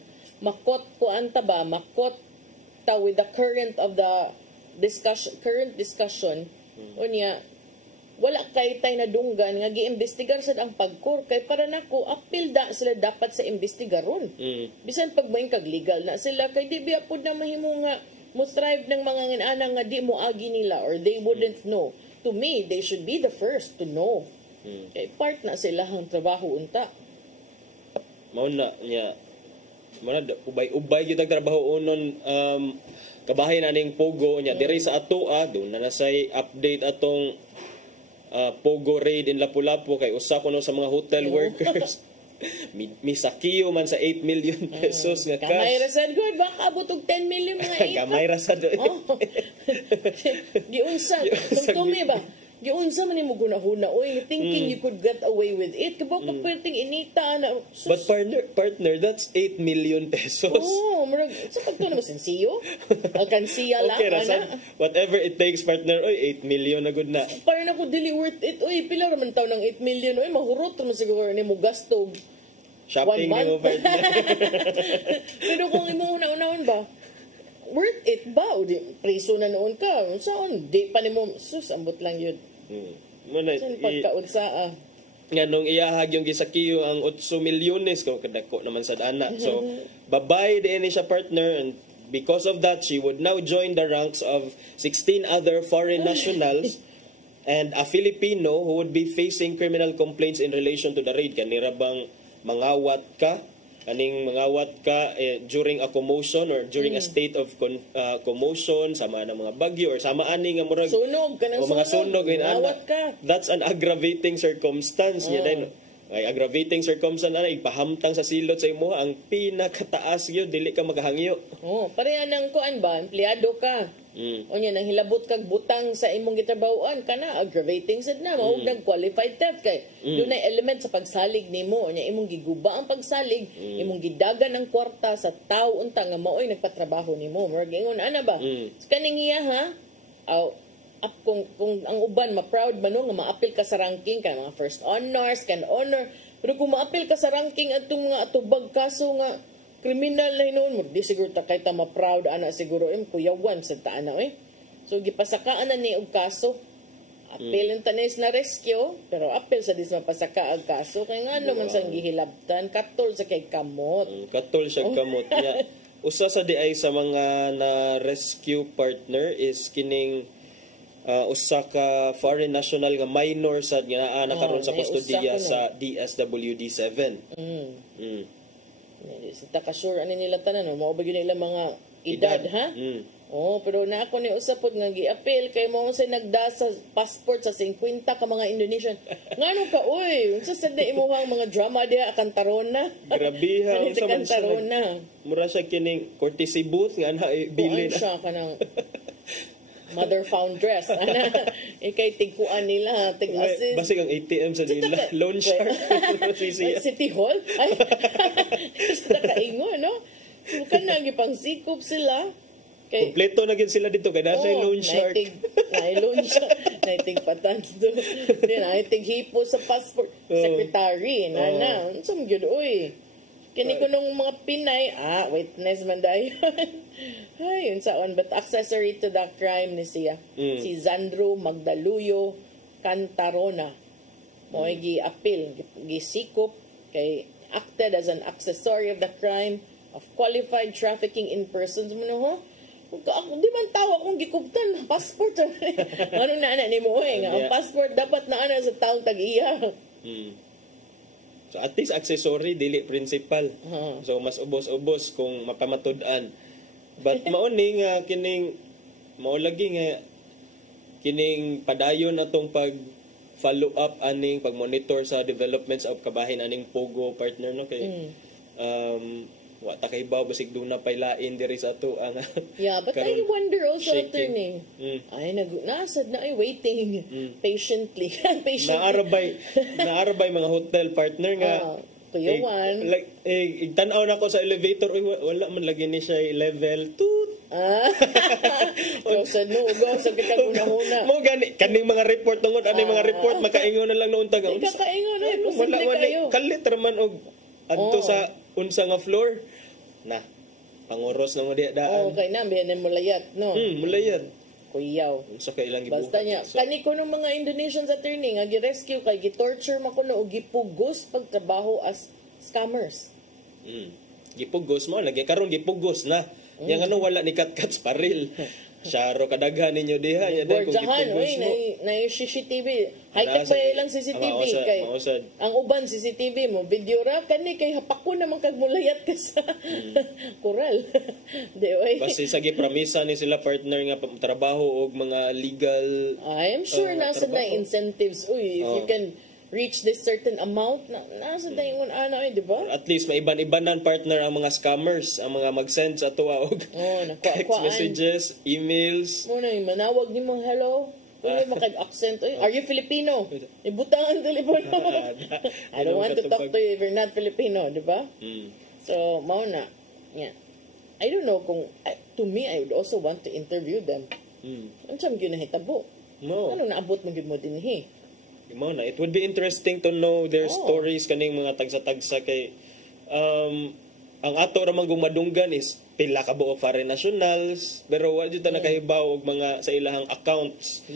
ta with the current discussion unya wala kay tay nadunggan nga giimbestigar sad ang pagkor kay para nako apil da sila dapat sa imbestigaron. Bisan pag maing kag legal na sila kay di biya pud na mahimo nga mo strive ng mga nganana nga di mo agi nila or they wouldn't know. To me, they should be the first to know. Kay part na sila ang trabaho unta. Mao na nya. Mao na ubay gyud ang trabaho unon kabahin na ning Pogo nya diri sa ato do na nasay update atong Pogo raid in Lapu-Lapu kay usa kuno sa mga hotel workers misakiyo man sa 8 million pesos nga cash. Gamay ra sad good baka abot og 10 million mga ito. Gamay ra sad. Giunsa tungtumi ba? Giunsa man nimo gunahuna oy thinking you could get away with it kabaw ka perting inita na. But partner that's 8 million pesos. Murag sa pagto na sensiyo. Alkansiya lang ana. Whatever it takes partner oy 8 million na good na. Para na ko dili worth it oy pila ra man taw ng 8 million oy mahurot man siguro nimo gasto. Shopping nimo partner. Pero kung imo una-unahon ba worth it ba o di preso na noon ka saan di pa nimo sus ambot lang yun muna pagkaunsa nga nung iyahag yung gisakiyo ang 8 milyones kung kadako naman sad ana so babay din siya partner and because of that she would now join the ranks of 16 other foreign nationals and a Filipino who would be facing criminal complaints in relation to the raid kanira bang mangawat ka during a commotion or during a state of commotion sama ng mga bagyo or sama ani nga murag sunog kanang mga sunog ka. That's an aggravating circumstance ay aggravating circumstance ipahamtang sa silot sa imo ang pinakataas gyud dili ka magahangyo pareha nang kuan ba empleyado ka unya nang hilabot kag butang sa imong gitrabahoan kana aggravating sad na mao nag-qualified theft kay dunay element sa pagsalig nimo unya imong giguba ang pagsalig imong gidagan ang kwarta sa tawo unta nga maoy nagpatrabaho nimo murag ingon ana ba kaning iya kung ang uban ma-proud man nga ma-appeal ka sa ranking ka mga first honors kan honor Pero kung maapil ka sa ranking atong mga atubag kaso nga kriminal na hinuon mo, di siguro ta kay ta ma-proud ana siguro kuyawan sa taana So gipasakaan na ni og kaso. Apil ang tanis na rescue, pero apil sa dis mapasaka ang kaso kay nga naman sang gihilabtan katol sa kay kamot. Katol siya kamot niya. Usa sa diay sa mga na rescue partner is kining usa ka foreign national nga minor sa nga nakaron sa kustodiya sa DSWD 7. Sa ka sure ani nila tanan mao ba gyud nila mga edad ha? Pero na ako ni usapod nga giapil kay mo sa nagda sa passport sa 50 ka mga Indonesian. Ngano ka unsa sad na imuhang mga drama diha Cantarona? Grabe ha unsa man Cantarona. Mura siya kining courtesy booth nga na bilin. Siya kanang mother found dress. Ikay tigkuan nila, tig-assist. Basig ang ATM sa nila. Loan shark. City Hall? Ay, basta kaingo, no? Bukan na, gipang sikop sila. Kompleto na gid sila dito. Kaya nasa loan shark. Loan shark. Naitig patanto. Naitig hipo sa passport. Secretary. Nana. Unsam gyud uy. Kini ko nung mga Pinay, witness man dayon. Ay, yun saon. But accessory to the crime ni siya. Si Zandro Magdaluyo Cantarona. Mo'y gi-appeal, gisikop, kay acted as an accessory of the crime of qualified trafficking in persons. Mo ako di man tawa kung gikuptan passport. Anong naana ni mo nga ang passport dapat naana sa taong tag-iya. So at least accessory dili principal. So mas ubos-ubos kung mapamatud-an. But mauni nga kining mao lagi nga kining padayon atong pag follow up aning pag-monitor sa developments of kabahin aning Pogo partner no kay wa ta kay baw basig duna pay lain diri sa ato ang but I wonder also attorney. Ay nasad na ay waiting patiently. naarabay mga hotel partner nga kuyawan. Like tan-aw na ko sa elevator wala man lagi ni siya level 2. Sa kitang una-una. Mo gani kaning mga report tungod aning mga report makaingon na lang noon taga. Kakaingon na wala man kalit raman og adto sa unsa nga floor na panguros na mo diya daan. Okay na biyan mulayat no. Mulayat. Kuyaw. Unsa kay ilang gibuhat. Basta niya kani ko ng mga Indonesians attorney nga gi-rescue kay gi-torture man kuno og gipugos pagtrabaho as scammers. Gipugos mo lagi karon gipugos na. Yang ano wala ni kat-kat paril. Syaro kadaghan ninyo diha nya dai kung gipugos mo. Na CCTV. High-tech pa ilang CCTV kay. Ang uban CCTV mo video ra kani kay hapakon naman kag mulayat ka sa koral. Di oy. Basta sa gipramisa ni sila partner nga trabaho og mga legal. I am sure nasa na incentives if you can reach this certain amount nasa dayon ana di ba? At least maiban-ibanan partner ang mga scammers, ang mga mag-send sa tuwa og text messages, emails. Mo na manawag nimo hello. Uy makag-accent. Are you Filipino? Ibutang ang telepono. I don't want to talk to you if you're not Filipino, di ba? So, mao na. Yeah. I don't know kung to me I would also want to interview them. Unsam gyud nahitabo? No. Ano naabot mo gyud mo dinhi? It would be interesting to know their stories kaning mga tagsa-tagsa kay ang ato ra man gumadunggan is pila ka buok foreign nationals pero wa jud ta nakahibaw og mga sa ilahang accounts.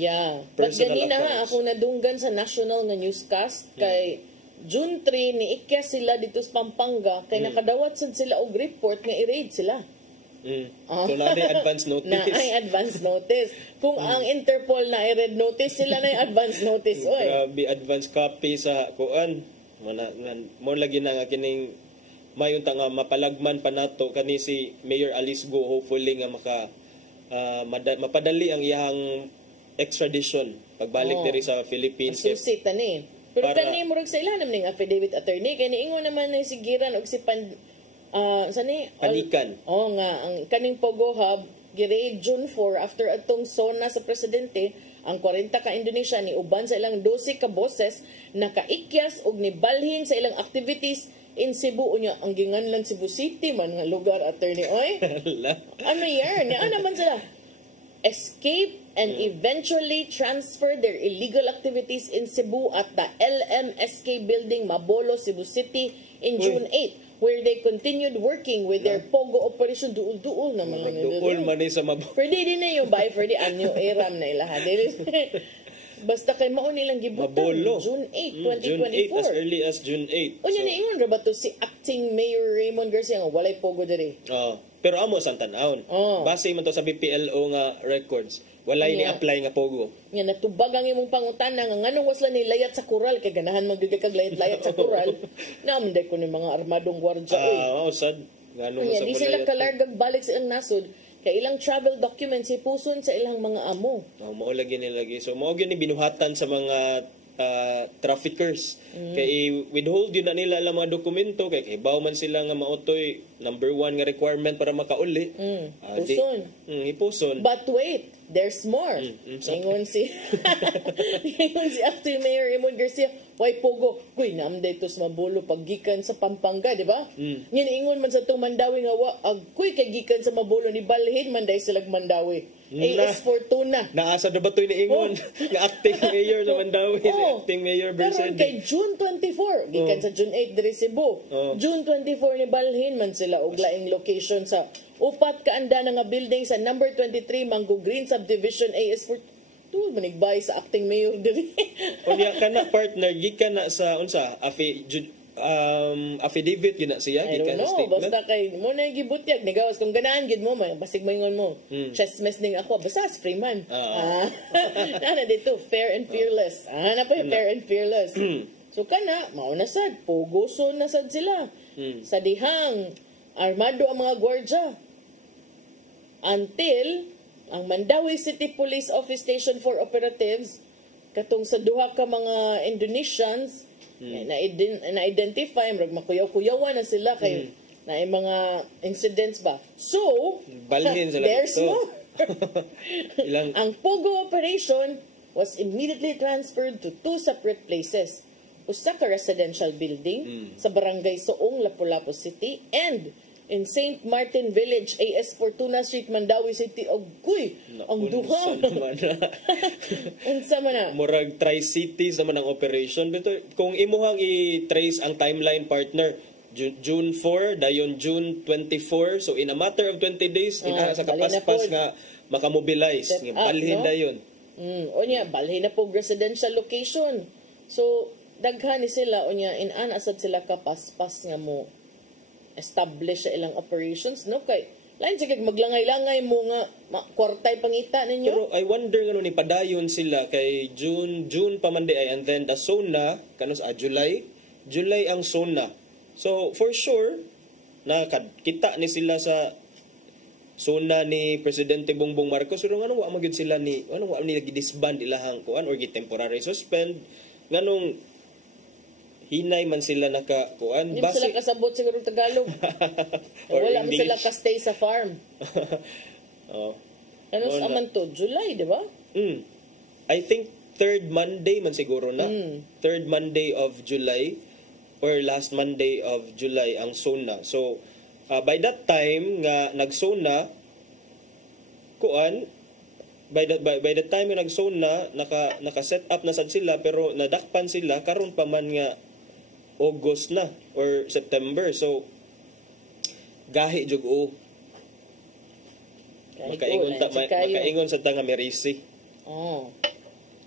But ganina ako nadunggan sa national nga newscast kay June 3 ni ikyas sila dito sa Pampanga kay nakadawat sad sila og report nga i-raid sila. So na advance notice. Na advance notice. Kung ang Interpol na i-red notice, sila na advance notice. Grabe advance copy sa kuan. Mo lagi na nga kining mayon ta nga mapalagman pa nato kani si Mayor Alice Go hopefully nga mapadali ang iyang extradition pagbalik diri sa Philippines. Susit ani. Pero kani murag sa ilalim ning affidavit attorney kay niingon naman ng sigiran og si Panikan. Nga ang kaning Pogo Hub gi-raid June 4 after atong SONA sa presidente ang 40 ka Indonesia ni uban sa ilang 12 ka bosses nakaikyas og nibalhin sa ilang activities in Cebu unya ang ginganlan Cebu City man nga lugar attorney oy. Ano yan? Ano man sila? escape and eventually transfer their illegal activities in Cebu at the LMSK building, Mabolo, Cebu City in June 8, where they continued working with their Pogo operation. Duul naman lang. Duul man sa Mabolo. Pwede din na yung buy for the anyo eram na ilaha. Basta kay mao nilang gibutan June 8, 2024. June 8, as early as June 8. Unya na ingon ra ba to si acting Mayor Raymond Garcia nga walay Pogo diri. Pero amo sa tanawon. Base man to sa BPLO nga records. Walay ni apply nga Pogo. Nga natubag ang imong pangutana nga nganong wasla ni layat sa kural kay ganahan magdugay kag layat sa kural. Naamday ko ni mga armadong gwardya sad. Nganong sa di sila kalargag balik sa ilang nasod. Kay ilang travel documents ipuson sa ilang mga amo. Mao lagi nilagi. So mao gyud ni binuhatan sa mga traffickers. Kay withhold yun na nila ang mga dokumento kay hibaw man sila nga maotoy number 1 nga requirement para makauli. Puson. Ipuson. But wait, there's more. Ingon si acting Mayor Raymond Garcia, why Pogo? Kuy, naamday to sa Mabolo paggikan sa Pampanga, di ba? Ingon man sa itong Mandawi nga, kuy kay gikan sa Mabolo ni balhin man dahil silag Mandawi. AS Fortuna. Naasa na ba ito ingon? Nga acting mayor sa Mandawi. Acting mayor Karon kay June 24, gikan sa June 8 diri Cebu. June 24 ni balhin man sila og laing location sa upat ka anda nga building sa number 23 Mango Green Subdivision AS Fortuna. Tuol manigbay sa acting mayor diri. Unya kana partner gikan na sa unsa affidavit yun na siya I don't know, basta kay mo na gibutyag nigawas kung ganahan gid mo basig moingon mo chestmess ning ako basta spray man nana dito fair and fearless na pa yung fair and fearless so kana mao na sad pogoso na sad sila sa dihang armado ang mga gwardya until ang Mandawi City Police Office Station 4 operatives katong sa duha ka mga Indonesians na-identify, makuyaw-kuyawan na sila kay na mga incidents ba. So, there's more. Ang Pogo operation was immediately transferred to 2 separate places. Usa ka residential building sa Barangay Soong, Lapu-Lapu City and in St. Martin Village, AS Fortuna Street, Mandawi City. Kuy, ang duha. Unsa man na? Murag Tri-Cities naman ang operation. Pero kung imuhang i-trace ang timeline partner, June 4, dayon June 24. So in a matter of 20 days, sa kapaspas nga makamobilize. Balhin dayon. Onya, balhin na po residential location. So, daghan ni sila, onya, inanasad sila kapaspas nga mo establish sa ilang operations, no? Kay lain sige maglangay-langay mo nga kwartay pangita ninyo. Pero I wonder ngano ni padayon sila kay June pa man di ay, and then the SONA kanos July ang SONA. So for sure nakakita ni sila sa SONA ni Presidente Bongbong Marcos, pero ngano wa magyud sila ni wa ni nagidisband ilahang kuan or temporary suspend nganong hinay man sila nakakuan. Hindi sila kasabot siguro Tagalog. Wala man sila ka-stay sa farm. Ano sa man to? July, di ba? I think 3rd Monday man siguro na. 3rd Monday of July or last Monday of July ang SONA. So, by that time nga nag-SONA, kuan, by the time nga nag-SONA, naka-set up na sad sila pero nadakpan sila karon pa man nga August na or September. So gahi jud makaingon sa tanga Merisi.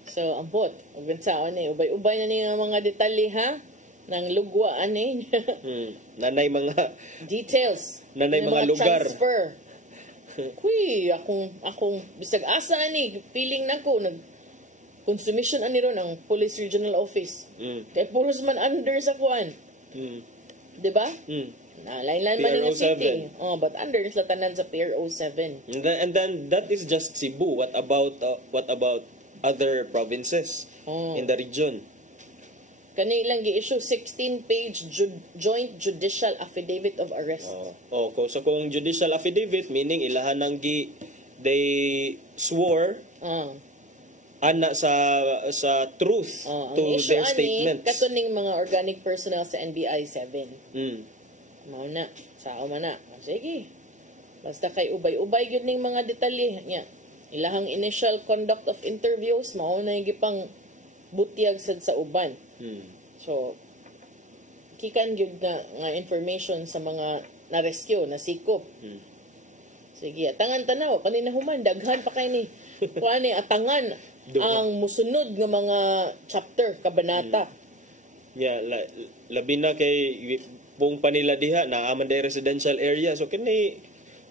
So ambot ug bensaon ni ubay-ubay na ni mga detalye ha nang lugwa ani. Nanay mga details, nanay mga lugar. Transfer. Kuy akong bisag asa ni feeling nako consumption ani ron ang Police Regional Office. Kay puros man under sa kuan. Diba? Lain-lain man yung city. But under sila tanan sa PRO 7. And then that is just Cebu. What about other provinces in the region? Kani ilang gi-issue 16-page joint judicial affidavit of arrest. So kung judicial affidavit meaning ilahan nang they swore ana sa truth to their statements. Katuning mga organic personnel sa NBI 7. Mao na, sao man na. Sige. Basta kay ubay-ubay gyud ning mga detalye nya. ilahang initial conduct of interviews mao na gipang butyag sad sa uban. So kikan gyud nga information sa mga na-rescue, nasikop. Sige, atangan tanaw kanina human daghan pa kay ni kuan ni atangan ang musunod nga mga chapter kabanata. Labi na kay buong panila diha na aman day residential area, so kini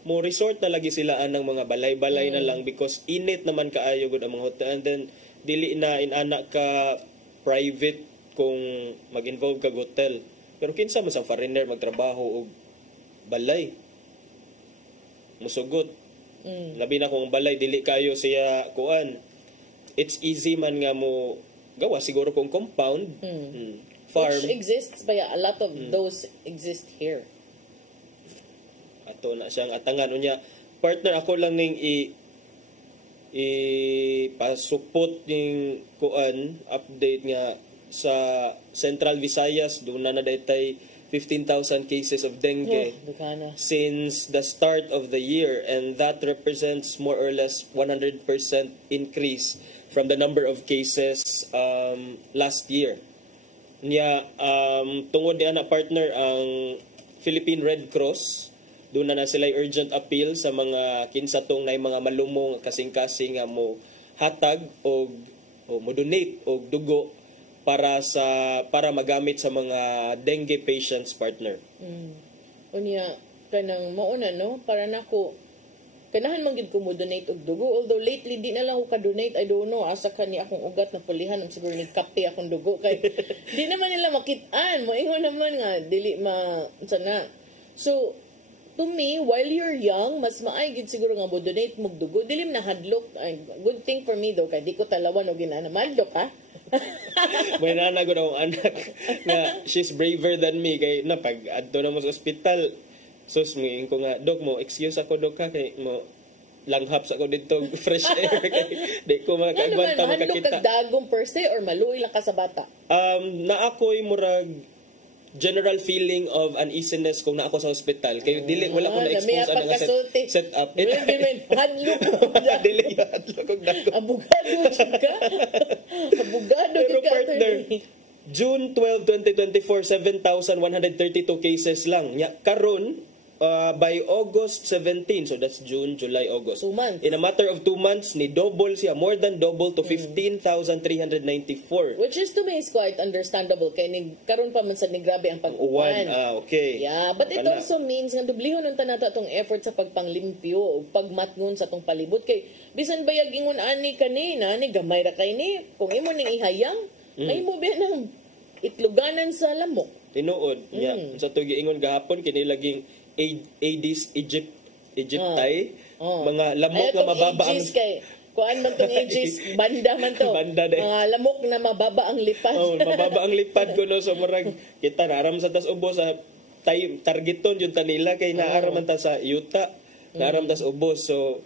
mo resort na lagi sila ng mga balay-balay na lang because init naman kaayo gud ang mga hotel, and then dili na inanak ka private kung mag-involve ka hotel. Pero kinsa man sang foreigner magtrabaho og balay musugot. Labi na kung balay dili kayo siya kuan, it's easy man nga mo gawa siguro kung compound farm, which exists by a lot of those exist here. Ato na siyang atangan unya partner, ako lang ning pasupot ning kuan update nga sa Central Visayas doon na daytay 15,000 cases of dengue since the start of the year, and that represents more or less 100% increase from the number of cases last year. Tungod ni ana partner ang Philippine Red Cross, doon na sila urgent appeal sa mga kinsatong na mga malumong kasing-kasing nga mo hatag o mo donate og dugo para magamit sa mga dengue patients partner. Unya kanang mauna no para nako kanahan man gid ko mo donate og dugo, although lately di na lang ko ka-donate. I don't know asa kani akong ugat na pulihan siguro ni kape akong dugo kay di naman nila makit-an mo ingon naman nga dili sana. So to me, while you're young, mas maay gid siguro nga mo donate mo dugo, dili na hadlok. Ay, good thing for me though kay di ko talawan og ginana madlok ha. May nanagod akong anak na she's braver than me kay pag adto na mo sa ospital, sus ko nga, Dok mo excuse ako Dok ha kay mo langhap sa ko dito fresh air kay di ko makagwanta makakita. Hadlok kag dagong per se or maluoy lang ka sa bata? Na ako'y murag general feeling of uneasiness kung na ako sa hospital kay dili wala ko na-expose ano nga set up. Hadlok dili hadlok og dako. Abogado ka. Abogado pero partner, June 12, 2024, 7,132 cases lang. Karon by August 17, so that's June, July, August. 2 months. In a matter of 2 months, ni double siya, more than double to 15,394. Which is to me is quite understandable kay ni karon pa man sad ni grabe ang pag-uwan. Okay. Yeah, but it also means nga dublihon unta nato atong effort sa pagpanglimpyo o pagmatngon sa atong palibot kay bisan bayag ingon ani kanina ni gamay ra kay ni kung imo ning ihayang ay mo ba nang itluganan sa lamok. Tinuod. Sa tugi ingon gahapon kini laging Aedes aegypti, mga lamok na mababa ang kuan man tong Aedes banda man to. Mga lamok na mababa ang lipad. Mababa ang lipad ko no, so murag kita naaram sa tas ubos sa targeton yung tanila kay naaram man ta sa yuta, naaram tas ubos, so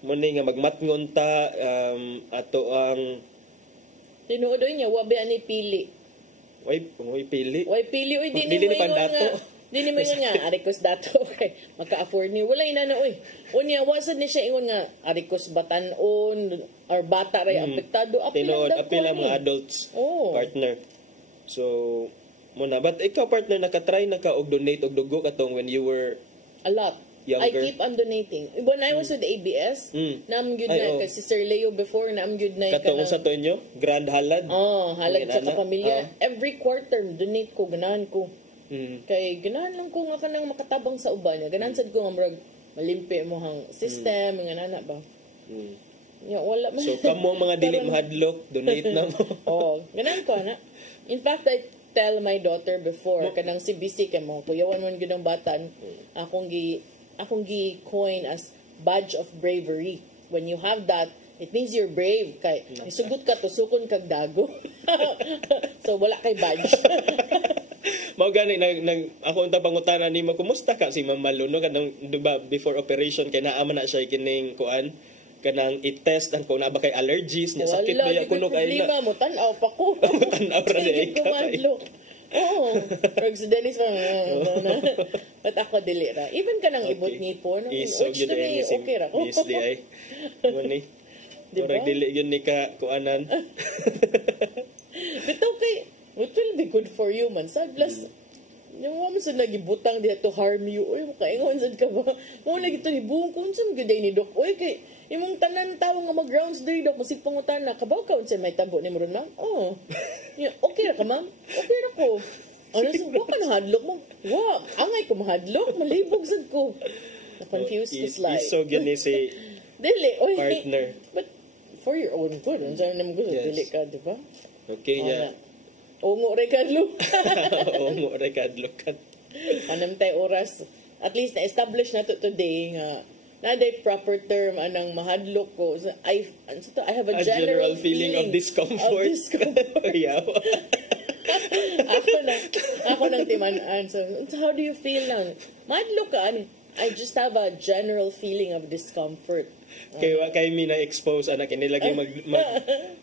muni nga magmatngon ta ato ang tinuodoy niya wabi ani pili. Way pili. Way pili oy di mo ingon. Dili mo yun nga, arikos dato, okay, maka-afford ni. Wala ina na, uy. Unya, wasad ni siya ingon nga, arikos batanon, or bata ray apektado. Apil ang mga adults, partner. So, muna. But ikaw, partner, nakatry na ka og donate og dugo katong when you were a lot. Younger? I keep on donating. When I was with ABS, naam gyud na, kasi Sir Leo before, naam gyud na. Katong sa to inyo? Grand halad? Halad sa kapamilya. Every quarter, donate ko, ganahan ko. Kay ganahan lang ko nga kanang makatabang sa uban niya. Ganahan sad ko nga murag malimpi mo hang system, nga nana ba. Wala man. So kamo mga dili mahadlok, donate na mo. Ganahan ko na. In fact, I tell my daughter before kanang CBC kay mo kuyawan man gyud ang bata, akong gi coin as badge of bravery. When you have that, it means you're brave. Kay isugot ka tusukon kag dago. So wala kay badge. Mao gani ako unta pangutana ni mo, kumusta ka si Ma'am Malu no kanang diba before operation kay naa man na siya kining kuan kanang i-test ang kung na ba kay allergies niya sakit ba ya kuno kay na mo tan-aw pa ko. Tan-aw ra di ka. Oo. Pero si Dennis pa, but ako dili ra. Even ka nang ibot ngipon. Isog yun na si okay ra ko. Miss Di ay. Muni. Diba? Dili yun ni ka kuanan. Bitaw kay, it will be good for you man. Sad plus, yung mo sa nagibutang diha to harm you. Uy, makaingon sad ka ba? Mo lagi to ibung kung saan gaday ni Dok. Uy, kay, imong tanan tao nga mag-grounds diri Dok, masig pangutan na. Kabaw ka, unsay may tabo ni mo ron, ma'am? Oo. Okay ra ka, ma'am? Okay ra ko. Ano sa, wa ka nahadlok mo? Wa, angay ko mahadlok. Malibog sad ko. Na-confused ko slide. Isog yun ni si Dili, oy. partner. But, for your own good. Ang saan naman gusto, dili ka, di ba? Okay, yeah. Ungo rin kadlo. Ungo rin kadlo ka. Anam tayo oras. At least na-establish na to today nga na proper term anang mahadlok ko. So, I have a general feeling of discomfort. Yeah. ako nang timanaan. So how do you feel now? Mahadlok ka. I just have a general feeling of discomfort. Kay mi na expose anak ini lagi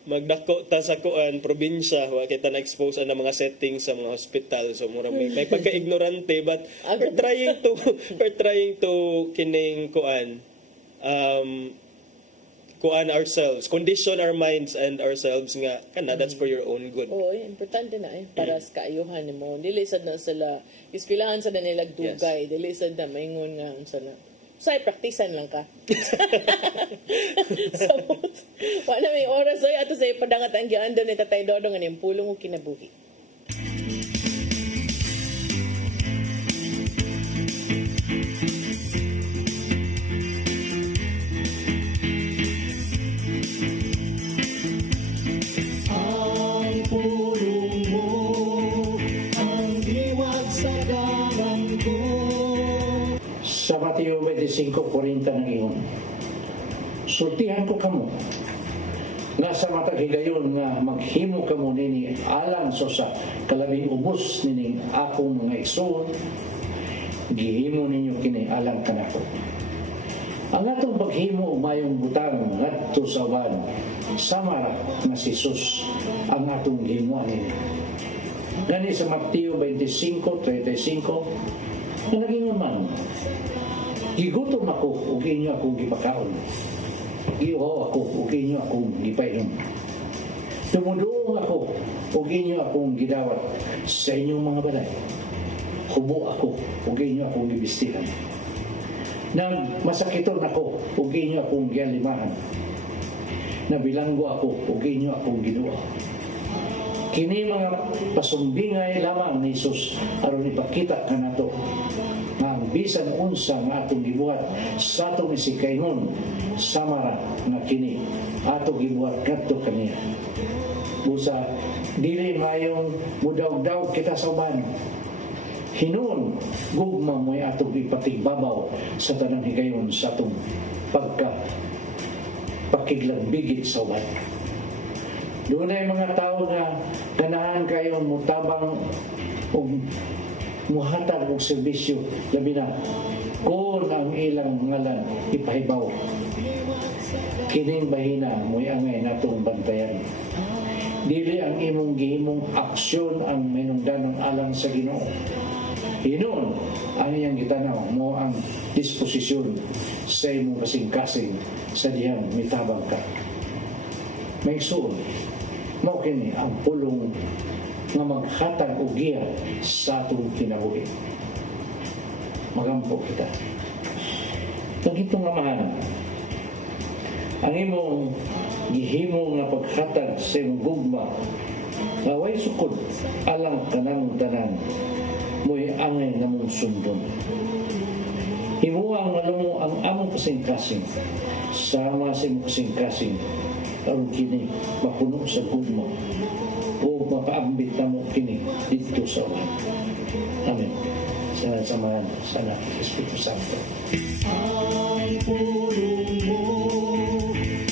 magdako ta sa kuan probinsya wa kita na expose ana mga settings sa mga hospital so mura may pagka-ignorante but we're trying to kining kuan ourselves, condition our minds and ourselves nga kana that's for your own good. Oo, importante na para sa kaayuhan nimo. Dili sad na sila iskwilahan sa nila dugay, dili sad na maingon nga unsa na. Say praktisan lang ka. Sabot. Wala may oras oy ato sa padangat ang giandon ni Tatay Dodong nga pulong og kinabuhi. Sa Mateo 25:40 nang ingon. Sultihan ko kamo nga sa matag higayon nga maghimo kamo nini alang so sa kalabing ubos nining akong mga igsoon gihimo ninyo kini alang kanako. Ang atong paghimo mayong butang ngadto sa uban sama ra nga si Jesus ang atong himuan nini. Gani sa Mateo 25:35 nga naging man gigutom ako ug inyo akong gipakaon. Giuhaw ako ug inyo akong gipainom. Tumuduong ako ug inyo akong gidawat sa inyong mga balay. Hubo ako ug inyo akong gibistihan. Nagmasakiton ako ug inyo akong gialimahan. Nabilanggo ako ug inyo akong giduwa. Kini mga pasumbingay lamang ni Jesus aron ipakita kanato nga ang bisan unsa nga atong gibuhat sa atong isikaynon samara nga kini ato gibuhat kadto kaniya. Busa dili mayong mudaw-daw kita sa uban. Hinuon gugma mo'y atong ipatigbabaw sa tanang higayon sa atong pakiglambigit sa uban. Doon ay mga tao na ganahan kayo mutabang o muhatag og serbisyo labi na kung ang ilang ngalan ipahibaw. Kining bahina mo'y angay natong bantayan. Dili ang imong gihimong aksyon ang minungdanong alang sa Ginoo. Hinuon ang iyang gitanaw mo ang disposisyon sa imong kasing-kasing sa dihang mitabang ka. May suon mao kini ang pulong nga maghatag og giya sa atong kinabuhi. Magampo kita. Pagitong amahan, ang imong gihimo nga paghatag sa imong gugma nga way sukod alang tanang-tanan mo'y angay na mong sundon. Himuang malumo ang among kasing-kasing sama sa imong kasing-kasing aron kini mapuno sa gugma o mapaambit na mo kini dito sa ulan. Amen. Sa samahan sa anak ng Espiritu Santo. Ang pulong mo,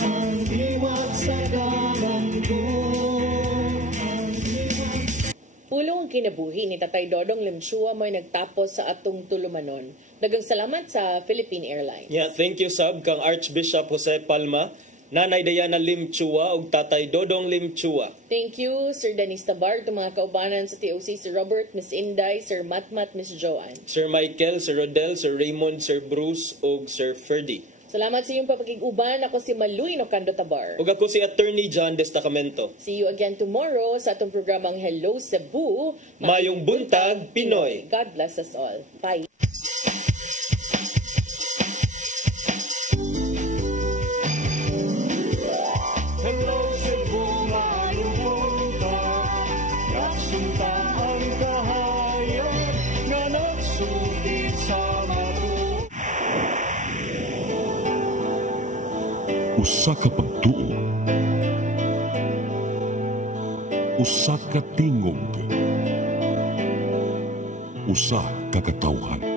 ang diwat sa dalan ko. Pulong kinabuhi ni Tatay Dodong Limshua mo'y nagtapos sa atong tulumanon. Daghang salamat sa Philippine Airlines. Yeah, thank you sab kang Archbishop Jose Palma Nanay Diana Lim Chua ug Tatay Dodong Lim Chua. Thank you, Sir Dennis Tabar, itong mga kaubanan sa TOC, Sir Robert, Miss Inday, Sir Matmat, Miss Joanne. Sir Michael, Sir Rodel, Sir Raymond, Sir Bruce ug Sir Ferdy. Salamat sa iyong papakiguban. Ako si Maluy Nocando Tabar. Ug ako si Attorney John Destacamento. See you again tomorrow sa atong programang Hello Cebu. Mayong buntag, Pinoy. God bless us all. Bye. Hello Cebu, mayong buntag. Kasunta ang kahayag nga nagsugid sa mabuo. Usa ka pagtuo, usa ka tingog, usa ka katawhan.